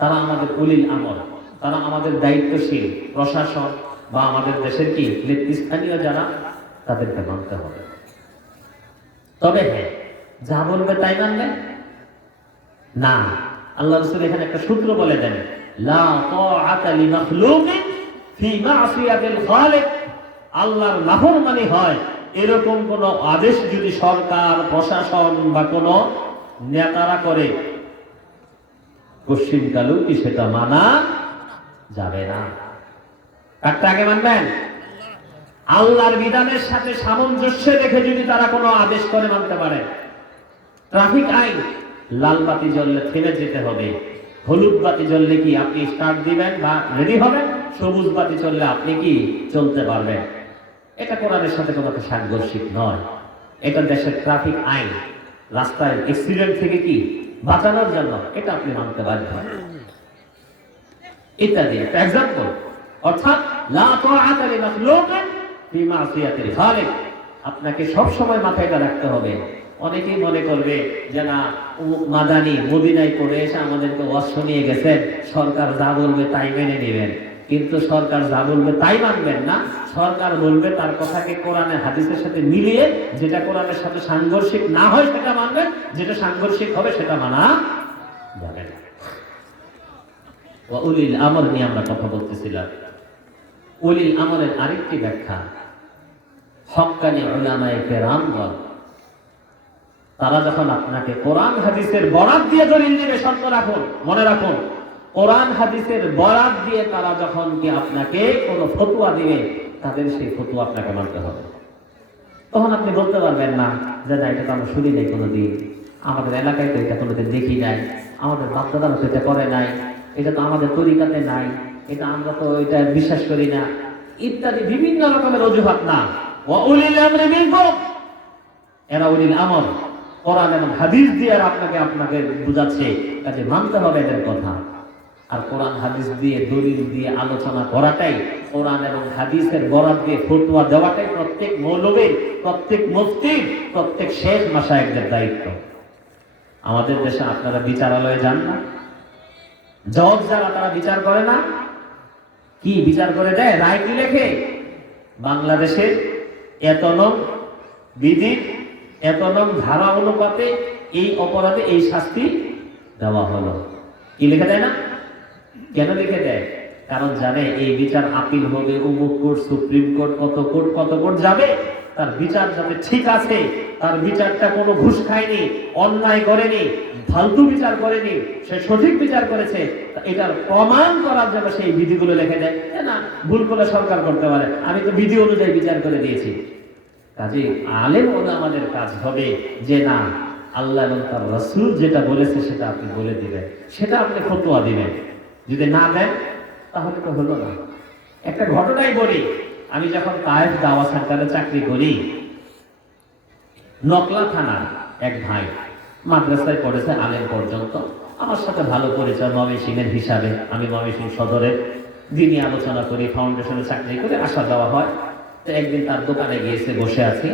তারা আমাদের উলিল আমর, তারা আমাদের দায়িত্বশীল প্রশাসন বা আমাদের দেশের কি নেতৃস্থানীয় যারা, তাদেরকে মানতে হবে। তবে হ্যাঁ, যা বলবে তাই মানবে না। আল্লাহ রাসূল এখানে একটা সূত্র বলে দেন, লা তাআতা লিমাখলুকিন ফি মাসিয়াতিল খালিক। আল্লাহর নাফরমানি হয় এরকম কোন আদেশ যদি সরকার প্রশাসন বা কোন নেতারা করে, কোশ্চিনকালেও কি সেটা মানা যাবে না। কারটা আগে মানবেন? আল্লাহর বিধানের সাথে সামঞ্জস্য রেখে যদি তারা কোনো আদেশ করে মানতে পারে। ট্রাফিক আইন, লাল বাতি জ্বললে থেমে যেতে হবে, হলুদ বাতি জ্বললে কি আপনি স্টার্ট দিবেন বা রেডি হবেন, সবুজ বাতি চললে আপনি কি চলতে পারবেন। এটা কোরআনের সাথে কোনো সাংঘর্ষিক নয়। এটা দেশের ট্রাফিক আইন, রাস্তায় অ্যাক্সিডেন্ট থেকে কি বাঁচানোর জন্য, এটা আপনি মানতে পারবেন ইত্যাদি। একটা এক্সাম্পল, অর্থাৎ লা তাআতা লিমাখলুকিন ফি মাসিয়াতিল খালিক। আপনাকে সব সময় মাথায় এটা রাখতে হবে। অনেকেই মনে করবে যে না, মাদানি মদিনায় পড়ে এসে আমাদেরকে ওয়াজ শুনিয়ে গেছেন, সরকার যা বলবে তাই মেনে নেবেন। কিন্তু সরকার যা বলবে তাই মানবেন না। সরকার বলবে তার কথাকে কোরআনে হাদিসের সাথে মিলিয়ে, যেটা কোরআনের সাথে সাংঘর্ষিক না হয় সেটা মানবেন, যেটা সাংঘর্ষিক হবে সেটা মানা যাবে না। উলিল আমর নিয়ে আমরা কথা বলতেছিলাম। উলিল আমরের আরেকটি ব্যাখ্যা, হক্কানি উলামায়ে কেরামগণ, তারা যখন আপনাকে কোরআন হাদিসের বরাত দিয়ে দলিল দিবে, শর্ত রাখুন, মনে রাখুন, কোরআন হাদিসের বরাত দিয়ে তারা যখন কি আপনাকে কোনো ফতোয়া দিবে, তাদের সেই ফতোয়া আপনাকে মানতে হবে। তখন আপনি বলতে পারবেন না যে না, এটা তো আমরা শুনি নাই কোনোদিন, আমাদের এলাকায় তো এটা কোনোদিন দেখি নাই, আমাদের বাপদাদারা তো এটা করে নাই, এটা তো আমাদের তরিকাতে নাই, এটা আমরা তো এটা বিশ্বাস করি না, ইত্যাদি বিভিন্ন রকমের অজুহাত। না, ওয়া উলিল আমরি মিনকুম, এরা উলিল আমর, কোরআন এবং হাদিস দিয়ে আপনাকে বুঝাচ্ছে, কাজে মানতে হবে এদের কথা। আর কোরআন হাদিস দিয়ে দলিল দিয়ে আলোচনা করাটাই, কোরআন এবং হাদিসের বরাত দিয়ে ফতোয়া দেওয়াটাই প্রত্যেক মৌলবীর, প্রত্যেক মুফতির, প্রত্যেক শেখ মাশায়েখদের দায়িত্ব। আমাদের দেশে আপনারা বিচারালয়ে যান না, জজ যারা তারা বিচার করে না, কি বিচার করে দেয়, রায় কি লেখে, বাংলাদেশের এত নং বিধি, এত নং ধারা অনুপাতে এই অপরাধে এই শাস্তি দেওয়া হলো, কি লিখে দেয় না? কেন লিখে দেয়? কারণ জানে এই বিচার আপিল হবে, অমুক কোর্ট, সুপ্রিম কোর্ট, কত কোর্ট যাবে, তার বিচার যাতে ঠিক আছে, তার বিচারটা কোনো ঘুষ খায়নি, অন্যায় করেনি, ফালতু বিচার করেনি, সে সঠিক বিচার করেছে, এটার প্রমাণ করার জন্য সেই বিধিগুলো লিখে দেয়। না, ভুল করে সরকার করতে পারে, আমি তো বিধি অনুযায়ী বিচার করে দিয়েছি। কাজে আলেম ওলামাদের কাজ হবে যে না, আল্লাহ এবং তার রাসূল যেটা বলেছে সেটা আপনি বলে দিবেন, সেটা আপনি ফতোয়া দিবেন। যদি না দেন তাহলে তো হলো না। একটা ঘটনাই বলি, আমি যখন তায়েফ দাওয়া সেন্টারে চাকরি করি, নকলা থানার এক ভাই মাদ্রাসায় পড়েছে আলেম পর্যন্ত, আমার সাথে ভালো পরিচয় ময়মনসিংহের হিসাবে। আমি ময়মনসিংহ সদরের দিনই আলোচনা করি, ফাউন্ডেশনে চাকরি করে আসা যাওয়া হয়। তো একদিন তার দোকানে গিয়েছে, বসে আছি,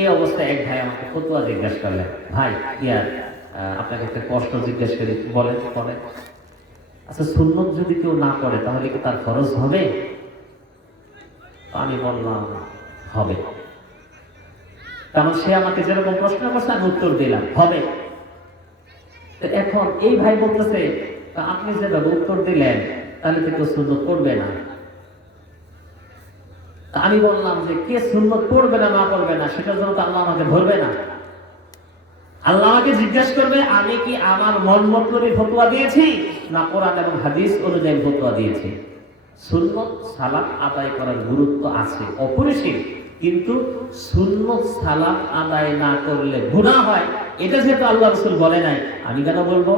এই অবস্থায় এক ভাই আমাকে ফতোয়া জিজ্ঞাসা করলেন, ভাই আপনাকে একটা প্রশ্ন জিজ্ঞেস করি, বলেন। আচ্ছা, সুন্নত যদি কেউ না করে তাহলে কি তার ফরজ হবে? আমি বললাম হবে। কারণ সে আমাকে যেরকম প্রশ্ন করছে আমি উত্তর দিলাম হবে। এখন এই ভাই বলতেছে, আপনি যেভাবে উত্তর দিলেন তাহলে তো কেউ সুন্নত করবে না। আমি বললাম যে কে সুন্নত পড়বে না না পড়বে না সেটার জন্য তো আল্লাহ আমাকে ধরবে না। আল্লাহ আমাকে জিজ্ঞাসা করবে আমি কি আমার মন মতলবী ফতোয়া দিয়েছি না কোরআন এবং হাদিস অনুযায়ী ফতোয়া দিয়েছি। সুন্নত সালাত আদায় করার গুরুত্ব আছে, অপরিসীম, কিন্তু সুন্নত সালাত আদায় না করলে গুনাহ হয়, এটা যেহেতু আল্লাহ রাসূল বলে নাই, আমি কেন বলবো?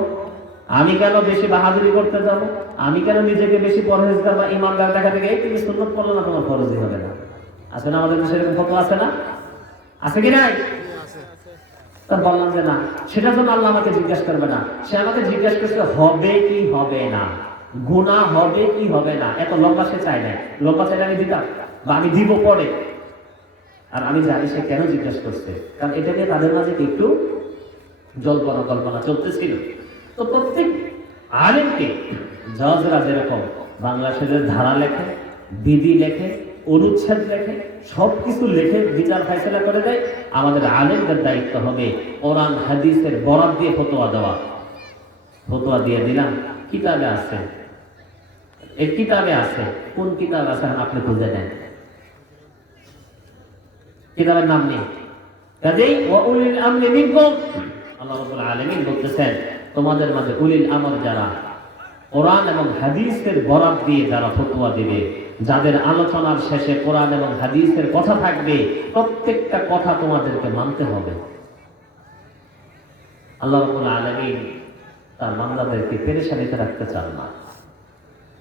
আমি কেন বেশি বাহাদুরি করতে যাব? আমি কেন নিজেকে বেশি পরহেজগার বা ইমানদার দেখা থেকে তুমি সুন্নত পড়লে না তোমার ফরজই হবে না? আছে না আমাদের দেশে এরকম ফতোয়া আছে না? আছে কি নাই? তার বললাম যে না, সেটার জন্য আল্লাহ আমাকে জিজ্ঞাসা করবে না। সে আমাকে জিজ্ঞাসা করছে হবে কি হবে না, গুনাহ হবে কি হবে না। এত লম্বা সে চায় নাই, লম্বা চাইলে আমি দিতাম বা আমি দিব পরে। আর আমি জানি সে কেন জিজ্ঞাসা করছে, কারণ এটাকে তাদের মাঝে একটু জল্পনা কল্পনা চলতেছিল। তো প্রত্যেক আলেমকে জজরা যেরকম বাংলাদেশের ধারা লেখে, বিধি লেখে, অনুচ্ছেদ লেখে, সবকিছু লেখে বিচার ফাইসলা করে দেয়, আমাদের আলেমদের দায়িত্ব হবে কোরআন হাদিসের বরাত দিয়ে ফতোয়া দেওয়া। ফতোয়া দিয়ে দিলাম, কিতাবে আছে, এই কিতাবে আছে, কোন কিতাব আছে আপনি খুঁজে নেন, কিতাবের নাম নেই। কাজেই ওয়া উলিল আমরি মিনকুম, আল্লাহ রাব্বুল আলামিন বলতেছেন তোমাদের মাঝে উলিল আমর যারা, কোরআন এবং হাদিসের বরাত দিয়ে যারা ফতোয়া দিবে, যাদের আলোচনার শেষে কোরআন এবং হাদিসের কথা থাকবে, প্রত্যেকটা কথা তোমাদেরকে মানতে হবে। আল্লাহ রাব্বুল আলামিন তার বান্দাদেরকে পেরেশানিতে রাখতে চান না।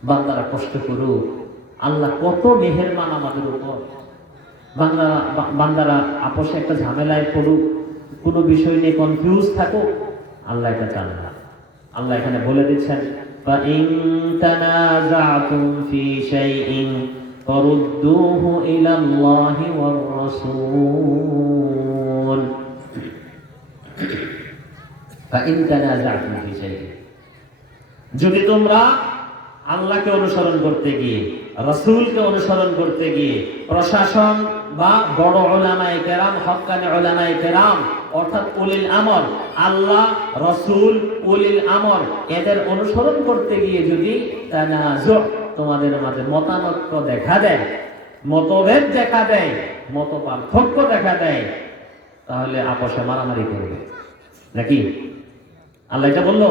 বান্দারা কষ্ট করুক, আল্লাহ কত মেহেরবান আমাদের উপর। বান্দারা আপোষে একটা ঝামেলায় পড়ুক, কোনো বিষয় নিয়ে কনফিউজ থাকুক, আল্লাহ এটা চান না। আল্লাহ এখানে বলে দিচ্ছেন, فَإِن تَنَازَعْتُمْ فِي شَيْءٍ فَرُدُّوهُ إِلَى اللَّهِ وَالرَّسُولِ فَإِن تَنَازَعْتُمْ فِي شَيْءٍ, যদি তোমরা আল্লাহকে অনুসরণ করতে গিয়ে, রাসূলকে অনুসরণ করতে গিয়ে, প্রশাসন বা বড় উলামায়ে কেরাম, হক্কানি উলামায়ে কেরাম অর্থাৎ উলিল আমর, আল্লাহ, রাসূল, উলিল আমর, এদের অনুসরণ করতে গিয়ে যদি তানাজু, তোমাদের মাঝে মতানৈক্য দেখা দেয়, মতভেদ দেখা দেয়, মত পার্থক্য দেখা দেয়, তাহলে আপোষে মারামারি করবে নাকি? আল্লাহ এটা বললো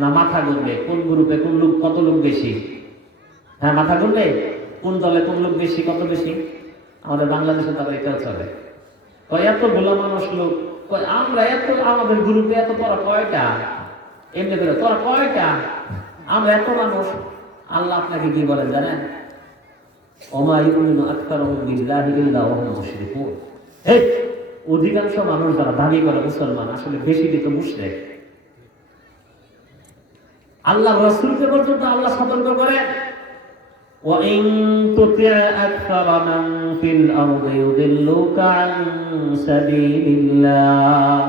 না? মাথা গুনবে কোন গ্রুপে কোন লোক, কত লোক বেশি। হ্যাঁ, মাথা গুনবে কোন দলে কোন লোক বেশি, কত বেশি। আমাদের বাংলাদেশে তারা এটাও চলে, এত গোলা মানুষ লোক, আমরা এত, আমাদের গ্রুপে এত, তোরা কয়টা, এমনি করে তোরা কয়টা, আমরা এত মানুষ। আল্লাহ আপনাকে কি বলেন জানেন? ওমা ইউমিনু আকতারুহুম বিল্লাহি ইল্লা ওয়া হুম মুশরিকুন। এই অধিকাংশ মানুষ যারা দাবি করে মুসলমান, আসলে বেশি দিত মুশরিক। আল্লাহ রাসূলকে পর্যন্ত আল্লাহ সতর্ক করে, وَإِن تُطِعْ أَكْثَرَ مَن فِي الْأَرْضِ يُضِلُّكَ عَن سَبِيلِ اللَّهِ।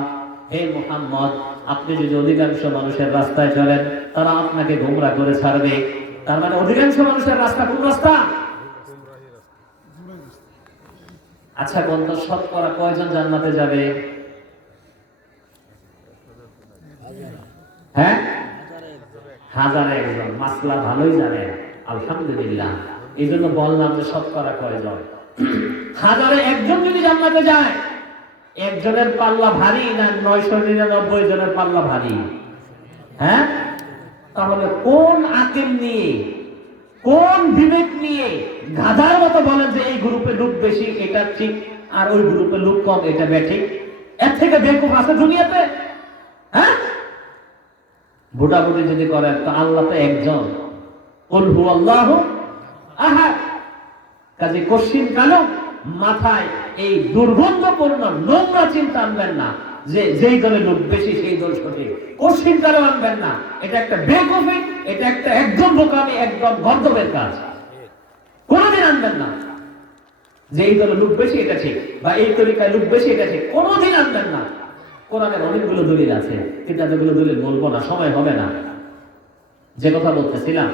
হে মুহাম্মদ, আপনি যদি অধিকাংশ মানুষের রাস্তায় চলেন, তারা আপনাকে গোমরাহ করে ছাড়বে। তার মানে অধিকাংশ মানুষের রাস্তা কোন রাস্তা? আচ্ছা বন্ধু, শতকরা কয়জন জান্নাতে যাবে? হ্যাঁ, 1001 জন। মাসলা ভালোই জানেন, আলহামদুলিল্লাহ। এই জন্য বললাম যে শতকরা কয়জন। 1001 জন যদি জান্নাতে যায়, একজনের পাল্লা ভারী না 999 জনের পাল্লা ভারী? হ্যাঁ, তাহলে কোন আকিল নিয়ে, কোন বিবেক নিয়ে গাধার মতো বলেন যে এই গ্রুপে লোক বেশি এটা ঠিক, আর ওই গ্রুপে লোক কম এটা বেঠিক? এর থেকে বেকুব আছে দুনিয়াতে? হ্যাঁ, ভোটাভুটি যদি করেন তো আল্লাহ তো একজন, কুল হুয়াল্লাহু আহাদ। কাজে কোশ্চিন কালো মাথায় এই দুর্গন্ধপূর্ণ নোংরা চিন্তা আনবেন না যে যেই দলে লোক বেশি সেই দল সঠিক। কোশ্চিন কালো আনবেন না, এটা একটা বেকুফি, এটা একটা একদম বোকামি, একদম গর্দবের কাজ। কোনদিন আনবেন না যে এই দলে লোক বেশি এটা ঠিক, বা এই তরিকায় লোক বেশি এটা ঠিক, কোনদিন আনবেন না। কোরআনের অনেকগুলো দলিল আছে, কিন্তু এতগুলো দলিল বলবো না, সময় হবে না। যে কথা বলতেছিলাম,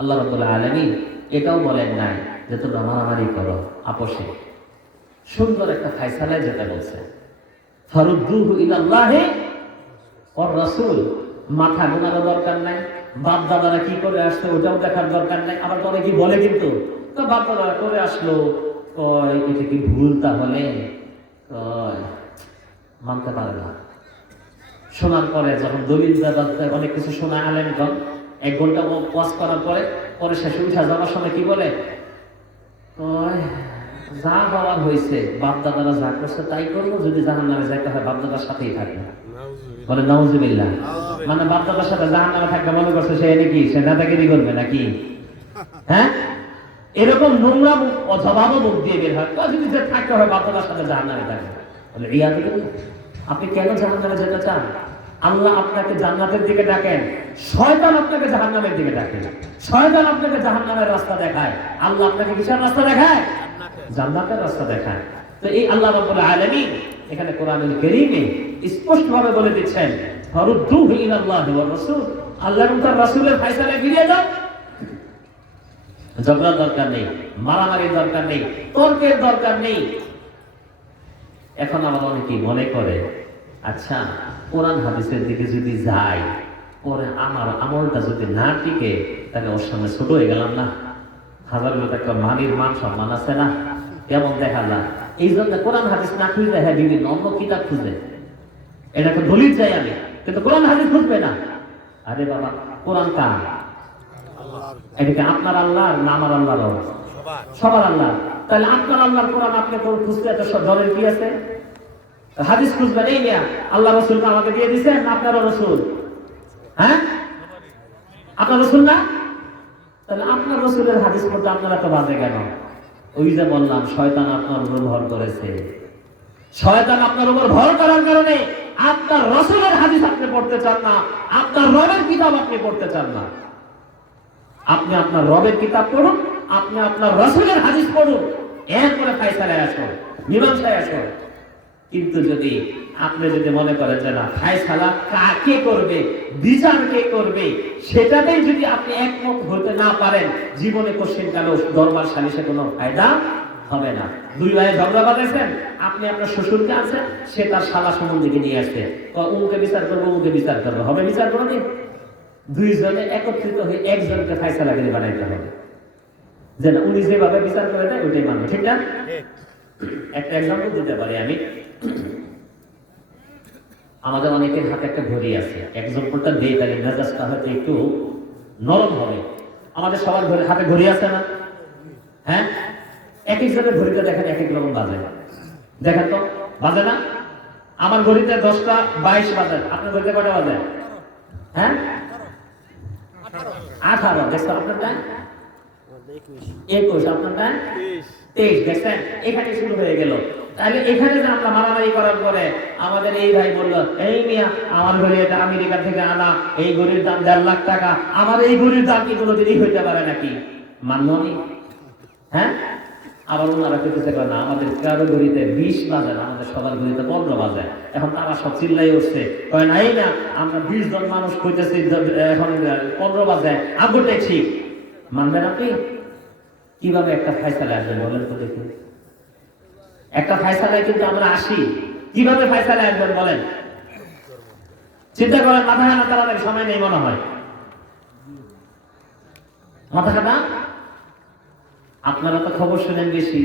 আল্লাহ রাব্বুল আলামিন এটাও বলেন নাই যে তোমরা মারামারি করো আপোষে। সুন্দর একটা ফায়সালায় যেটা বলছে, ফারুদ্দুহু ইলাল্লাহি ওয়ার রাসূল। মাথা গোনারও দরকার নাই, বাপ দাদারা কি করে আসছে ওটাও দেখার দরকার নাই। আবার তবে কি বলে, কিন্তু তো বাপ দাদারা করে আসলো, এটা কি ভুল? তাহলে মানতে পারে না। শোনার পরে যখন দলিল অনেক কিছু শোনা আলেমগণ, 1 ঘন্টা ওয়াজ করার পরে শেষে উঠা যাওয়ার সময় কি বলে, যা হওয়ার হয়েছে, বাপ দাদারা যা করছে তাই করবো, যদি জাহান্নামে যাইতে হয় বাপ দাদার সাথেই থাকবে। বলে নাউজুবিল্লাহ। মানে বাপ দাদার সাথে জাহান্নামে থাকবে মনে করছে সে নাকি সে নেতাগিরি করবে নাকি? হ্যাঁ, এরকম নোংরা মুখ অজবাবও মুখ দিয়ে বের হয়, যদি যে থাকতে হয় বাপ দাদার সাথে জাহান্নামে থাকবে। বলে আপনি কেন জাহান্নামে যেতে চান? আল্লাহ আপনাকে জান্নাতের দিকে ডাকেন, শয়তান আপনাকে জাহান্নামের দিকে ডাকে। শয়তান আপনাকে জাহান্নামের রাস্তা দেখায়, আল্লাহ আপনাকে কিসের রাস্তা দেখায়? জান্নাতের রাস্তা দেখায়। তো এই আল্লাহ রাব্বুল আলামিন এখানে কোরআনুল কারীমে স্পষ্টভাবে বলে দিচ্ছেন, ফারুদ্দুহু ইলাল্লাহি ওয়ার রাসূল। আল্লাহ এবং তার রাসূলের ফয়সালায় ফিরিয়ে দাও। ঝগড়ার দরকার নেই, মারামারির দরকার নেই, তর্কের দরকার নেই। এখন আমরা অনেকেই মনে করে, আচ্ছা কোরআন হাদিসের দিকে যদি যাই, পরে আমার আমলটা যদি না টিকে, তাহলে ওর সামনে ছোট হয়ে গেলাম না? হাজার একটা মানির মান সম্মান আছে না, কেমন দেখালাম। এই জন্য কোরআন হাদিস না খুঁজে, হ্যাঁ বিভিন্ন অন্য কিতাব খুঁজে, এটা তো দলিল চাই আমি, কিন্তু কোরআন হাদিস খুঁজবে না। আরে বাবা, কোরআন কার? এদিকে আপনার আল্লাহ না আমার আল্লাহর? সবার আল্লাহ। তাহলে আপনার আল্লাহর কোরআন আপনি খুঁজতে এত ধরনের কি আছে? হাদিস খুঁজবেন এই নিয়ে আল্লাহ রসুলকে আমাকে দিয়ে দিচ্ছেন না আপনারও রসুল? হ্যাঁ, আপনার রসুল না? তাহলে আপনার রসুলের হাদিস পড়তে আপনারা তো বাজে কেন? ওই যে বললাম শয়তান আপনার উপর ভর করেছে। শয়তান আপনার উপর ভর করার কারণে আপনার রসুলের হাদিস আপনি পড়তে চান না, আপনার রবের কিতাব আপনি পড়তে চান না। আপনি আপনার রবের কিতাব পড়ুন, আপনি আপনার রসুলের হাদিস পড়ুন, এরপরে ফায়সালায় আসুন, মীমাংসায় আসুন। কিন্তু যদি আপনি মনে করেন যে না ফায়সালা কাকে করবে, বিচার কে করবে, সেটাতেই যদি আপনি একমত হতে না পারেন, জীবনে কোশ্চেন কালো দরবার সালিশে কোনো ফায়দা হবে না। দুই ভাই ঝগড়া বাঁধাইছেন, আপনি আপনার শ্বশুরকে আছেন, সে তার শালা সম্বন্ধীকে নিয়ে আসছে, উমুকে বিচার করবো, উমুকে বিচার করবো, হবে বিচার করে দিন? দুইজনে একত্রিত হয়ে একজনকে ফায়সালাগিরি বানাইতে হবে, যে না উনি যেভাবে বিচার করে দেয় ওইটাই মানবে, ঠিক না? একটা এক্সাম্পল দিতে পারি আমি। আমাদের অনেকের হাতে একটা ঘড়ি আছে, এক্সাম্পলটা দেই তাহলে মেজাজটা হয়তো একটু নরম হবে। আমাদের সবার হাতে ঘড়ি আছে না? হ্যাঁ, এক একজনের ঘড়িতে দেখেন এক এক রকম বাজে, দেখেন তো বাজে না? আমার ঘড়িতে 10টা 22 বাজে, আপনার ঘড়িতে কয়টা বাজে? হ্যাঁ, 18। দেখছো আপনার টাইম 21, আপনার টাইম 23। দেখছেন, এখানে শুরু হয়ে গেল। তাহলে এখানে যে আমরা মারামারি করার পরে আমাদের এই ভাই বললো, এই মিয়া আমার ঘড়ি এটা আমেরিকা থেকে আনা, এই ঘড়ির দাম 1.5 লাখ টাকা, আমার এই ঘড়ির দাম কি কোনোদিনই হইতে পারে নাকি? মানব আমি? হ্যাঁ, আবার ওনারা করতেছে না আমাদের কারো ঘড়িতে 20 বাজে না, আমাদের সবার ঘড়িতে 15 বাজে। এখন তারা সব চিল্লাই উঠছে, কয় নাই না আমরা 20 জন মানুষ কইতেছি এখন 15 বাজে, আগ্রহটাই ঠিক। মানবেন আপনি? কিভাবে একটা ফায়সালা আসবেন বলেন তো দেখি? একটা ফায়সালায় কিন্তু আমরা আসি, কিভাবে ফায়সালা আসবেন বলেন? চিন্তা করেন, মাথা খানা তার সময় নেই মনে হয়, মাথা খানা। আপনারা তো খবর শুনেন বেশি,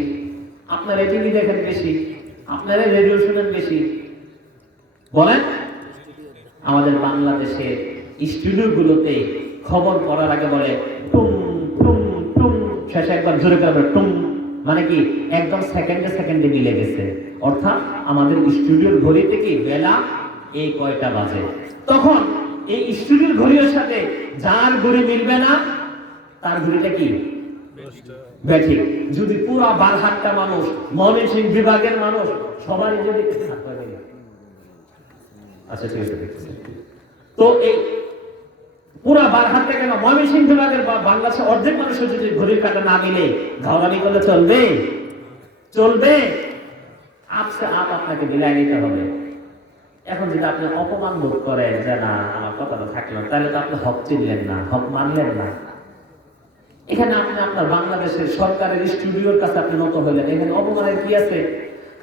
আপনারা টিভি দেখেন বেশি, আপনারা রেডিও শুনেন বেশি। বলেন, আমাদের বাংলাদেশের স্টুডিওগুলোতে খবর পড়ার আগে বলে টুম টুম টুম, শেষে একবার জোরে করে টুম, মানে কি একদম সেকেন্ডে মিলে গেছে। অর্থাৎ আমাদের স্টুডিওর ঘড়িতে কি বেলা এই কয়টা বাজে। তখন এই স্টুডিওর ঘড়ির সাথে যার ঘড়ি মিলবে না তার ঘড়িটা কি ব্যাঠিক। যদি পুরো বারহাট্টা মানুষ, ময়মনসিংহ বিভাগের মানুষ সবাই যদি, আচ্ছা ঠিক আছে, তো এই পুরা বারহাট্টা কেন ময়মনসিংহ বিভাগের বাংলাদেশের অর্ধেক মানুষের যদি ঘড়ির কাঁটা না মিলে ঘাওড়ানি করলে চলবে? চলবে? আপনাকে বিদায় নিতে হবে। এখন যদি আপনি অপমান বোধ করেন যে না আমার কথাটা থাকলো, তাহলে তো আপনি হক চিনলেন না, হক মানলেন না। এখানে আপনি আপনার বাংলাদেশের সরকারের স্টুডিওর কাছে আপনি নত হইলেন, এখানে অপমানের কি আছে?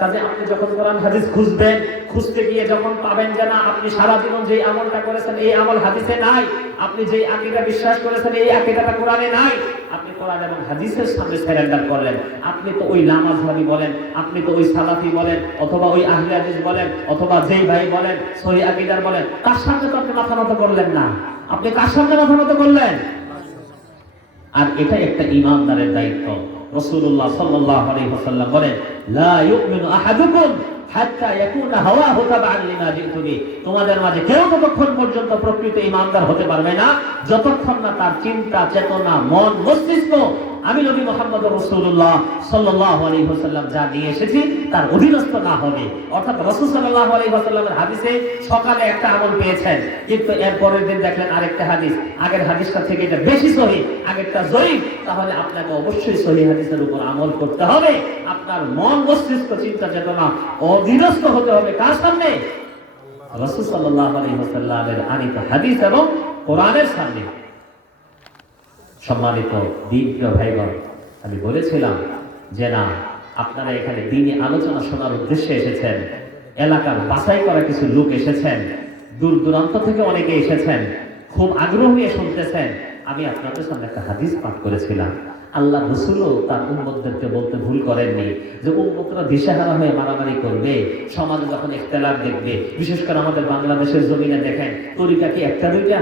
কাজে আপনি যখন কোরআন হাদিস খুঁজবেন, খুঁজতে গিয়ে যখন পাবেন যে না আপনি সারা জীবন যে আমলটা করেছেন এই আমল হাদিসে নাই, আপনি যে আকীদা বিশ্বাস করেছেন এই আকীদাটা কোরআনে নাই, আপনি কোরআন এবং হাদিসের সামনে সারেন্ডার করলেন। আপনি তো ওই নামাজী বলেন, আপনি তো ওই সালাফি বলেন, অথবা ওই আহলে হাদিস বলেন, অথবা যেই ভাই বলেন সহি আকীদার বলেন, তার সামনে তো আপনি মাথা নত করলেন না। আপনি কার সামনে মাথা নত করলেন? আর এটা একটা ঈমানদারের দায়িত্ব। রাসূলুল্লাহ সাল্লাল্লাহু আলাইহি ওয়াসাল্লাম বলেন, লা ইউমিনু আহাদুকুম হাত্তা ইয়াকুনা হাওয়াহু তাবআন লিমা জিতু বি। তোমাদের মাঝে কেউ ততক্ষণ পর্যন্ত প্রকৃত ঈমানদার হতে পারবে না যতক্ষণ না তার চিন্তা, চেতনা, মন, মস্তিষ্ক আমি নবী মুহাম্মদ রাসূলুল্লাহ সাল্লাল্লাহু আলাইহি ওয়াসাল্লাম যা নিয়ে এসেছি তার অধীনস্থ না হবে। অর্থাৎ রাসূল সাল্লাল্লাহু আলাইহি ওয়াসাল্লামের হাদিসে সকালে একটা আমল পেয়েছেন, কিন্তু এর পরের দিন দেখলেন আরেকটা হাদিস, আগের হাদিসটা থেকে এটা বেশি সহিহ, আগেরটা জয়ীফ, তাহলে আপনাকে অবশ্যই সহিহ হাদিসের উপর আমল করতে হবে। আপনার মন, মস্তিষ্ক, চিন্তা, চেতনা অধীনস্থ হতে হবে কার সামনে? রাসূল সাল্লাল্লাহু আলাইহি ওয়াসাল্লামের আনিত হাদিস এবং কোরআনের সামনে। সম্মানিত দিনপ্রিয় ভাইগণ, আমি বলেছিলাম যে না আপনারা এখানে দ্বীনি আলোচনা শোনার উদ্দেশ্যে এসেছেন, এলাকার বাছাই করা কিছু লোক এসেছেন, দূর দূরান্ত থেকে অনেকে এসেছেন, খুব আগ্রহ নিয়ে শুনতেছেন। আমি আপনাদের সামনে একটা হাদিস পাঠ করেছিলাম। আল্লাহ রাসূলও তার উম্মতদেরকে বলতে ভুল করেননি যে উম্মতরা দিশেহারা হয়ে মারামারি করবে, সমাজে যখন ইখতিলাফ দেখবে, বিশেষ করে আমাদের বাংলাদেশের জমিনে দেখেন তরিকা কি একটা দুইটা?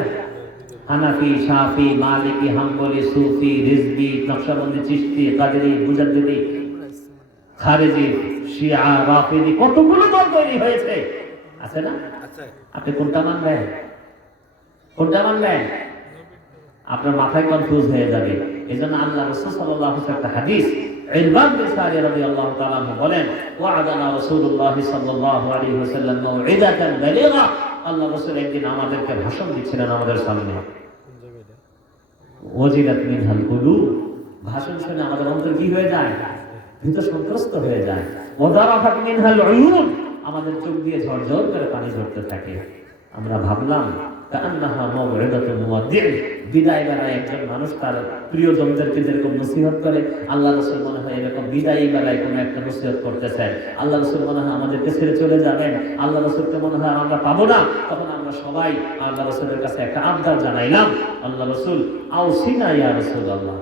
হানাফি, শাফি, মালিকি, হাম্বলি, সুফি, রিজভি, নকশবন্দি, চিশতি, কাদেরি, মুজাদ্দিদি, খারেজি, শিয়া, রাফিদি, কতগুলো দল তৈরি হয়েছে, আছে না? আপনি কোনটা মানবেন? কোনটা মানবেন? আপনার মাথায় কনফিউজ হয়ে যাবে। এজন্য আল্লাহ রাসূল সাল্লাল্লাহু আলাইহি ওয়াসাল্লাম একটা হাদিস, ইরবাদ বিন সারিয়া রাদিয়াল্লাহু তাআলা আনহু বলেন, ওয়া'আদানা রাসূলুল্লাহ সাল্লাল্লাহু আলাইহি ওয়াসাল্লাম মাউ'ইদাতান বালিগা। আল্লাহ রাসূল একদিন আমাদেরকে ভাষণ দিচ্ছিলেন আমাদের সামনে। ওয়াজিলাত মিনহাল কুলুব, ভাষণ শুনে আমাদের অন্তর কি হয়ে যায়? ভীত সন্ত্রস্ত হয়ে যায়। ওয়াদারাফাত মিনহাল উয়ুন, আমাদের চোখ দিয়ে ঝরঝর করে পানি ঝরতে থাকে। আমরা ভাবলাম কান্নাহা মাউ'ইদাতুন মুওয়াদ্দি'in, বিদায় বেলায় একজন মানুষ তার প্রিয়জনদেরকে যেরকম নসিহত করে, আল্লাহ রাসূল মনে হয় এরকম বিদায়ী বেলায় কোনো একটা নসিহত করতেছেন। আল্লাহ রাসূল মনে হয় আমাদেরকে ছেড়ে চলে যাবেন, আল্লাহ রাসূলকে মনে হয় আমরা পাবো না। তখন আমরা সবাই আল্লাহ রাসূলের কাছে একটা আবদার জানাইলাম, আল্লাহ রাসূল আউসিনা ইয়া রাসূলুল্লাহ।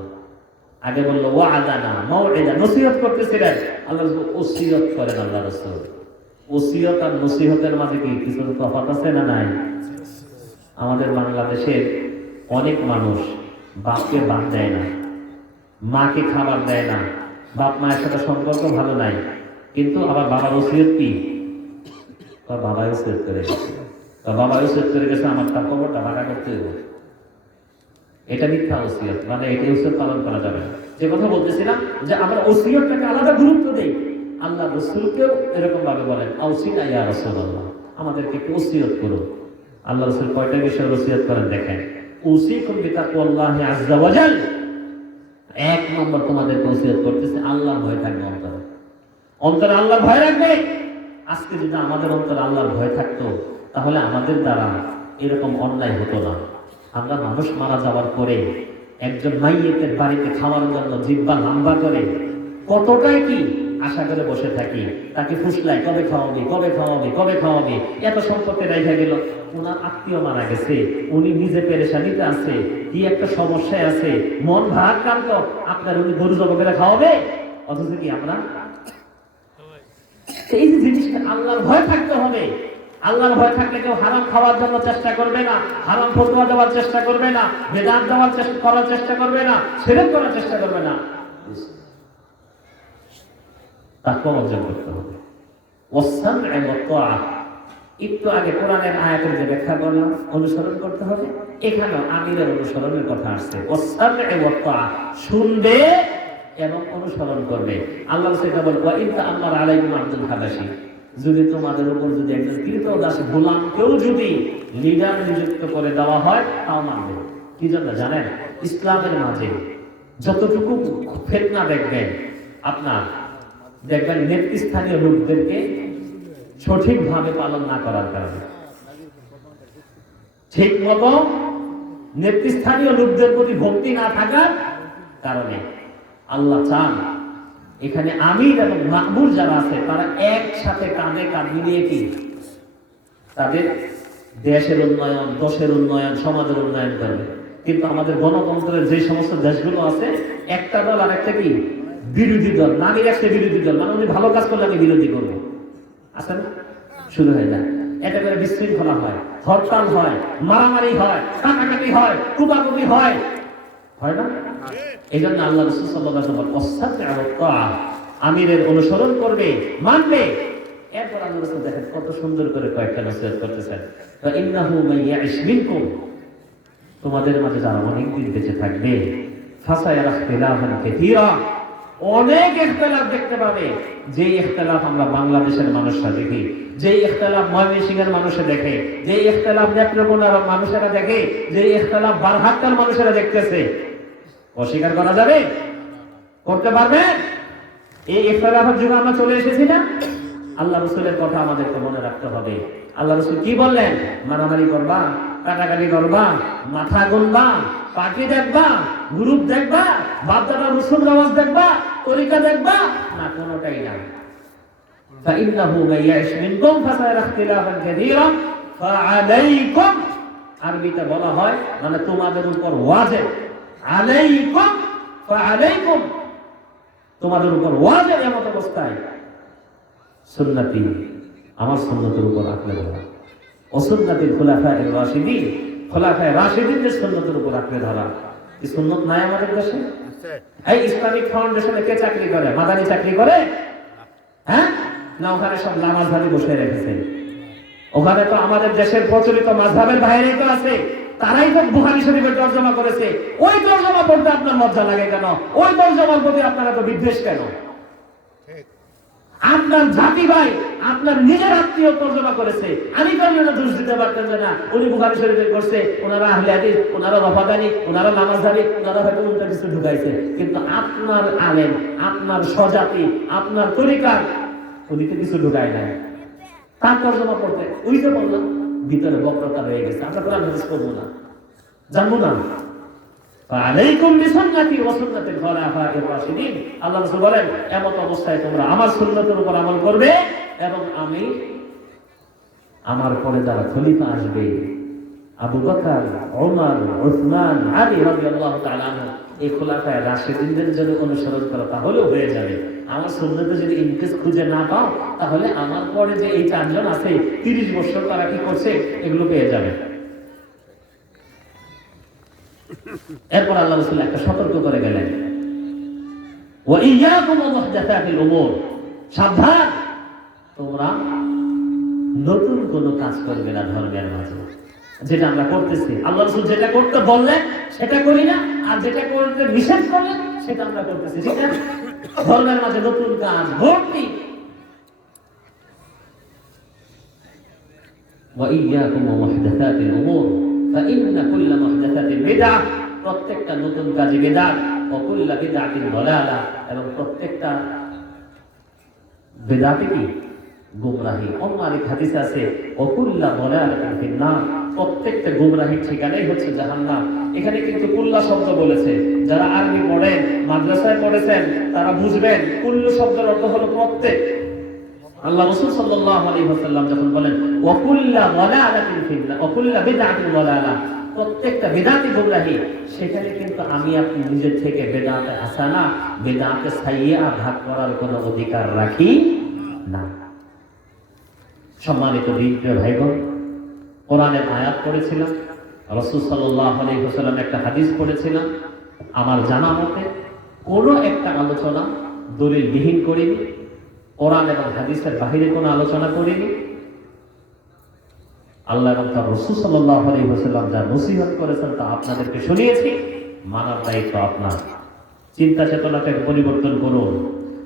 আগে বললো ওয়া'আদানা মাউ'ইদা, নসিহত করতেছিলেন, আল্লাহ রাসূল ওসিয়ত করেন। আল্লাহ রাসূল ওসিয়ত আর নসিহতের মাঝে কি কিছু তফাৎ আছে না নাই? আমাদের বাংলাদেশের অনেক মানুষ বাপকে বাদ দেয় না, মাকে খাবার দেয় না, বাপ মায়ের সাথে সম্পর্ক ভালো নাই, কিন্তু আবার বাবার ওসিয়ত কি? বাবা ওসিয়ত করে গেছে, বাবা ওসিয়ত করে গেছে আমার তার খবরটা ভাড়া করতে হবে। এটা মিথ্যা ওসিয়ত, মানে এটা ওসিয়ত পালন করা যাবে না। যে কথা বলতেছিলাম যে আমরা ওসিয়তটাকে আলাদা গুরুত্ব দেই, আল্লাহ রাসূলকেও এরকম ভাবে বলেন আউসিনা ইয়া রাসূলুল্লাহ, আমাদেরকে একটু ওসিয়ত করুন। আল্লাহ রাসূল কয়টা বিষয়ে ওসিয়ত করেন দেখেন, উসিকুম বিতাকওয়াল্লাহি আযজা ওয়া জাল। এক নম্বর তোমাদের ওসিয়ত করতেছে আল্লাহর ভয় থাকবে অন্তরে, অন্তরে আল্লাহর ভয় রাখবে। আজকে যদি আমাদের অন্তরে আল্লাহর ভয় থাকতো তাহলে আমাদের দ্বারা এরকম অন্যায় হতো না। আমরা মানুষ মারা যাওয়ার পরে একজন মাইয়েতের বাড়িতে খাওয়ার জন্য জিহ্বা লম্বা করে কতটাই কি আশা করে বসে থাকি, তাকে ফুসলাই কবে খাওয়াবি, কবে খাওয়াবি, কবে খাওয়াবি। এত সম্পর্কে রেখে গেল, ওনার আত্মীয় মারা গেছে, উনি নিজে পেরেশানিতে আছে, কি একটা সমস্যায় আছে, মন ভারাক্রান্ত, আপনার উনি গরু জবাই করে খাওয়াবে, অথচ কি আমরা এই যে জিনিসটা আল্লাহর ভয় থাকতে হবে। আল্লাহর ভয় থাকলে কেউ হারাম খাওয়ার জন্য চেষ্টা করবে না, হারাম ফতোয়া দেওয়ার চেষ্টা করবে না, বেদাত দেওয়ার করার চেষ্টা করবে না, শিরক করার চেষ্টা করবে না। তাকওয়া অর্জন করতে হবে। ওয়াসসাম'আ ওয়া তাআ, একটু আগে কোরআনের আয়াতের যে ব্যাখ্যা করলাম, অনুসরণ করতে হবে। এখানেও আমিরের অনুসরণের কথা আসছে, ওয়াসসাম'আ ওয়া তাআ, শুনবে এবং অনুসরণ করবে। আল্লাহ সেটা বল, ওয়া ইন তা'আম্মারা আলাইকুম আব্দুল হাবাশী, যদি তোমাদের উপর যদি একজন কৃতদাস গোলামকেও যদি লিডার নিযুক্ত করে দেওয়া হয় তাও মানবে। কি জন্য জানেন? ইসলামের মাঝে যতটুকু ফিতনা দেখবেন, আপনার দেখবেন নেতৃস্থানীয় লোকদেরকে সঠিকভাবে পালন না করার কারণে, ঠিক মতো নেতৃস্থানীয় লোকদের প্রতি ভক্তি না থাকার কারণে আল্লাহ চান এখানে আমির এবং মাহমুর যারা আছে তারা একসাথে কাঁধে কাঁধ মিলিয়ে কি তাদের দেশের উন্নয়ন, দশের উন্নয়ন, সমাজের উন্নয়ন করবে। কিন্তু আমাদের গণতন্ত্রের যে সমস্ত দেশগুলো আছে, একটা দল আর একটা কি বিরোধী দল, নারীর একটা বিরোধী দল, মানে উনি ভালো কাজ করলে আমি বিরোধী করবো, আছে না? শুরু হয়ে যায়, এটা করে বিশৃঙ্খলা হয়, হরতাল হয়, মারামারি হয়, কাটাকাটি হয়, কুপাকুপি হয়, হয় না? এই জন্য আল্লাহ রাসূল সাল্লাল্লাহু আলাইহি ওয়াসাল্লাম ওয়াসসাম'আ ওয়া তাআ, আমিরের অনুসরণ করবে, মানবে। এরপর আল্লাহ রাসূল দেখেন কত সুন্দর করে কয়েকটা নসিহত করতেছেন, ফা ইন্নাহু মান ইয়াইশ মিনকুম, তোমাদের মাঝে যারা অনেক দিন বেঁচে থাকবে, ফাসায়ারা ইখতিলাফান কাসীরা, অনেক ইখতিলাফ দেখতে পাবে। যে ইখতিলাফ আমরা বাংলাদেশের মানুষরা দেখি, যে ইখতিলাফ ময়মনসিংহের মানুষে দেখে, যে ইখতিলাফ নেত্রকোনার মানুষেরা দেখে, যে ইখতিলাফ বারহাট্টার মানুষেরা দেখতেছে, অস্বীকার করা যাবে? করতে পারবে? এই ইখতিলাফের যুগে আমরা চলে এসেছি না? আল্লাহ রাসূলের কথা আমাদেরকে মনে রাখতে হবে। আল্লাহ রাসূল কি বললেন? মারামারি করবা, কাটাকাটি করবা, মাথা গুনবা, পার্টি দেখবা, গ্রুপ দেখবা, বাপদাদা রসুল নামাজ দেখবা, তরিকা দেখবা না, কোনোটাই না। ফাইন্নাহু মান ইয়াইশ মিনকুম ফাসায়ারা ইখতিলাফান কাসীরা ফাআলাইকুম, আরবিতে বলা হয় মানে তোমাদের উপর ওয়াজিব, আলাইকুম ফাআলাইকুম, তোমাদের উপর ওয়াজিব এমত অবস্থায় সুন্নতি, আমার সুন্নতের উপর আঁকড়ে ধরা, ও সুন্নতিল খুলাফায়ে রাশিদিন, খোলাফায়ে রাশিদিনদের সুন্নতের উপর আঁকড়ে ধরা। এই সুন্নত নাই আমাদের দেশে? এই ইসলামিক ফাউন্ডেশনে কে চাকরি করে? মাদানি চাকরি করে? হ্যাঁ, না ওখানে সব নামাজধারী বসে রেখেছে? ওখানে তো আমাদের দেশের প্রচলিত মাযহাবের বাইরে তো আছে, তারাই তো বুখারী শরীফের তরজমা করেছে। ওই তরজমা পড়তে আপনার লজ্জা লাগে কেন? ওই তরজমার প্রতি আপনার এত বিদ্বেষ কেন? আপনার জাতি ভাই, আপনার নিজের আত্মীয় তরজমা করেছে, আমি তো দোষ দিতে পারতেন না উনি বুখারী শরীফের করছে, ওনারা আহলে হাদিস, ওনারা রফাদানি, ওনারা নামাজধারী, ওনারা হয়তো উল্টা কিছু ঢুকাইছে, কিন্তু আপনার আলেম, আপনার স্বজাতি, আপনার তরিকার উনি তো কিছু ঢুকায় নাই। তার তরজমা পড়তে ওই তো বললাম ভিতরে বক্রতা রয়ে গেছে। আমরা কোরআন হাদিস পড়বো না, জানবো না। আলাইকুম বিসুন্নতি ওয়া সুন্নাতিল খুলাফায়ে রাশিদিন। আল্লাহ রাসূল বলেন, এমত অবস্থায় তোমরা আমার সুন্নতের উপর আমল করবে এবং আমি আমার পরে যারা খলিফা আসবে, আবু বকর, ওমর, উসমান, আলী রাদিয়াল্লাহু তাআলা আনহু, এই খুলাফায়ে রাশিদিনদের যদি অনুসরণ করো তাহলেও হয়ে যাবে। আমার সুন্নতে যদি ইনকেস খুঁজে না পাও, তাহলে আমার পরে যে এই চারজন আছে 30 বছর তারা কি করছে এগুলো পেয়ে যাবে। এরপর আল্লাহ রাসূল একটা সতর্ক করে গেলেন, ওয়া ইয়্যাকুম ওয়া মুহদাসাতিল উমুর, সাবধান তোমরা নতুন কোনো কাজ করবে না ধর্মের মাঝে। যেটা আমরা করতেছি, আল্লাহ রাসূল যেটা করতে বললেন সেটা করি না, আর যেটা করতে নিষেধ করলেন সেটা আমরা করতেছি, ঠিক না? ধর্মের মাঝে নতুন কাজ ভর্তি। ওয়া ইয়্যাকুম ওয়া মুহদাসাতিল উমুর ফাইন্না কুল্লা মুহদাসাতিন বিদআহ, প্রত্যেকটা নতুন কাজে বিদআত, ওয়া কুল্লা বিদআতিন দালালা, এবং প্রত্যেকটা বিদআতে কি গুমরাহি। অন্য আরেক হাদিস আছে ওয়া কুল্লা দালালাতিন ফিন্নার, প্রত্যেকটা গুমরাহির ঠিকানাই হচ্ছে জাহান্নাম। এখানে কিন্তু কুল্লা শব্দ বলেছে, যারা আরবি পড়েন, মাদ্রাসায় পড়েছেন, তারা বুঝবেন কুল্লু শব্দের অর্থ হলো প্রত্যেক। আল্লাহ রাসূল সাল্লাল্লাহু আলাইহি ওয়াসাল্লাম যখন বলেন ওয়া কুল্লা দালালাতিন ফিন্নার ওয়া কুল্লা বিদআতিন দালালা, প্রত্যেকটা বিদআতি গুমরাহি, সেখানে কিন্তু আমি আপনি নিজের থেকে বিদআতে হাসানা, বিদআতে সাইয়্যা ভাগ করার কোনো অধিকার রাখি না। সম্মানিত দিনপ্রিয় ভাইবোন, কোরআনের আয়াত পড়েছিলাম, রাসূল সাল্লাল্লাহু আলাইহি ওয়াসাল্লাম একটা হাদিস পড়েছিলাম। আমার জানা মতে কোনো একটা আলোচনা দলিল বিহীন করিনি, কোরআন এবং হাদিসের বাহিরে কোনো আলোচনা করিনি। আল্লাহ এবং তার রাসূল সাল্লাল্লাহু আলাইহি ওয়াসাল্লাম যা নসিহত করেছেন তা আপনাদেরকে শুনিয়েছি, মানার দায়িত্ব আপনার। চিন্তা চেতনাকে পরিবর্তন করুন।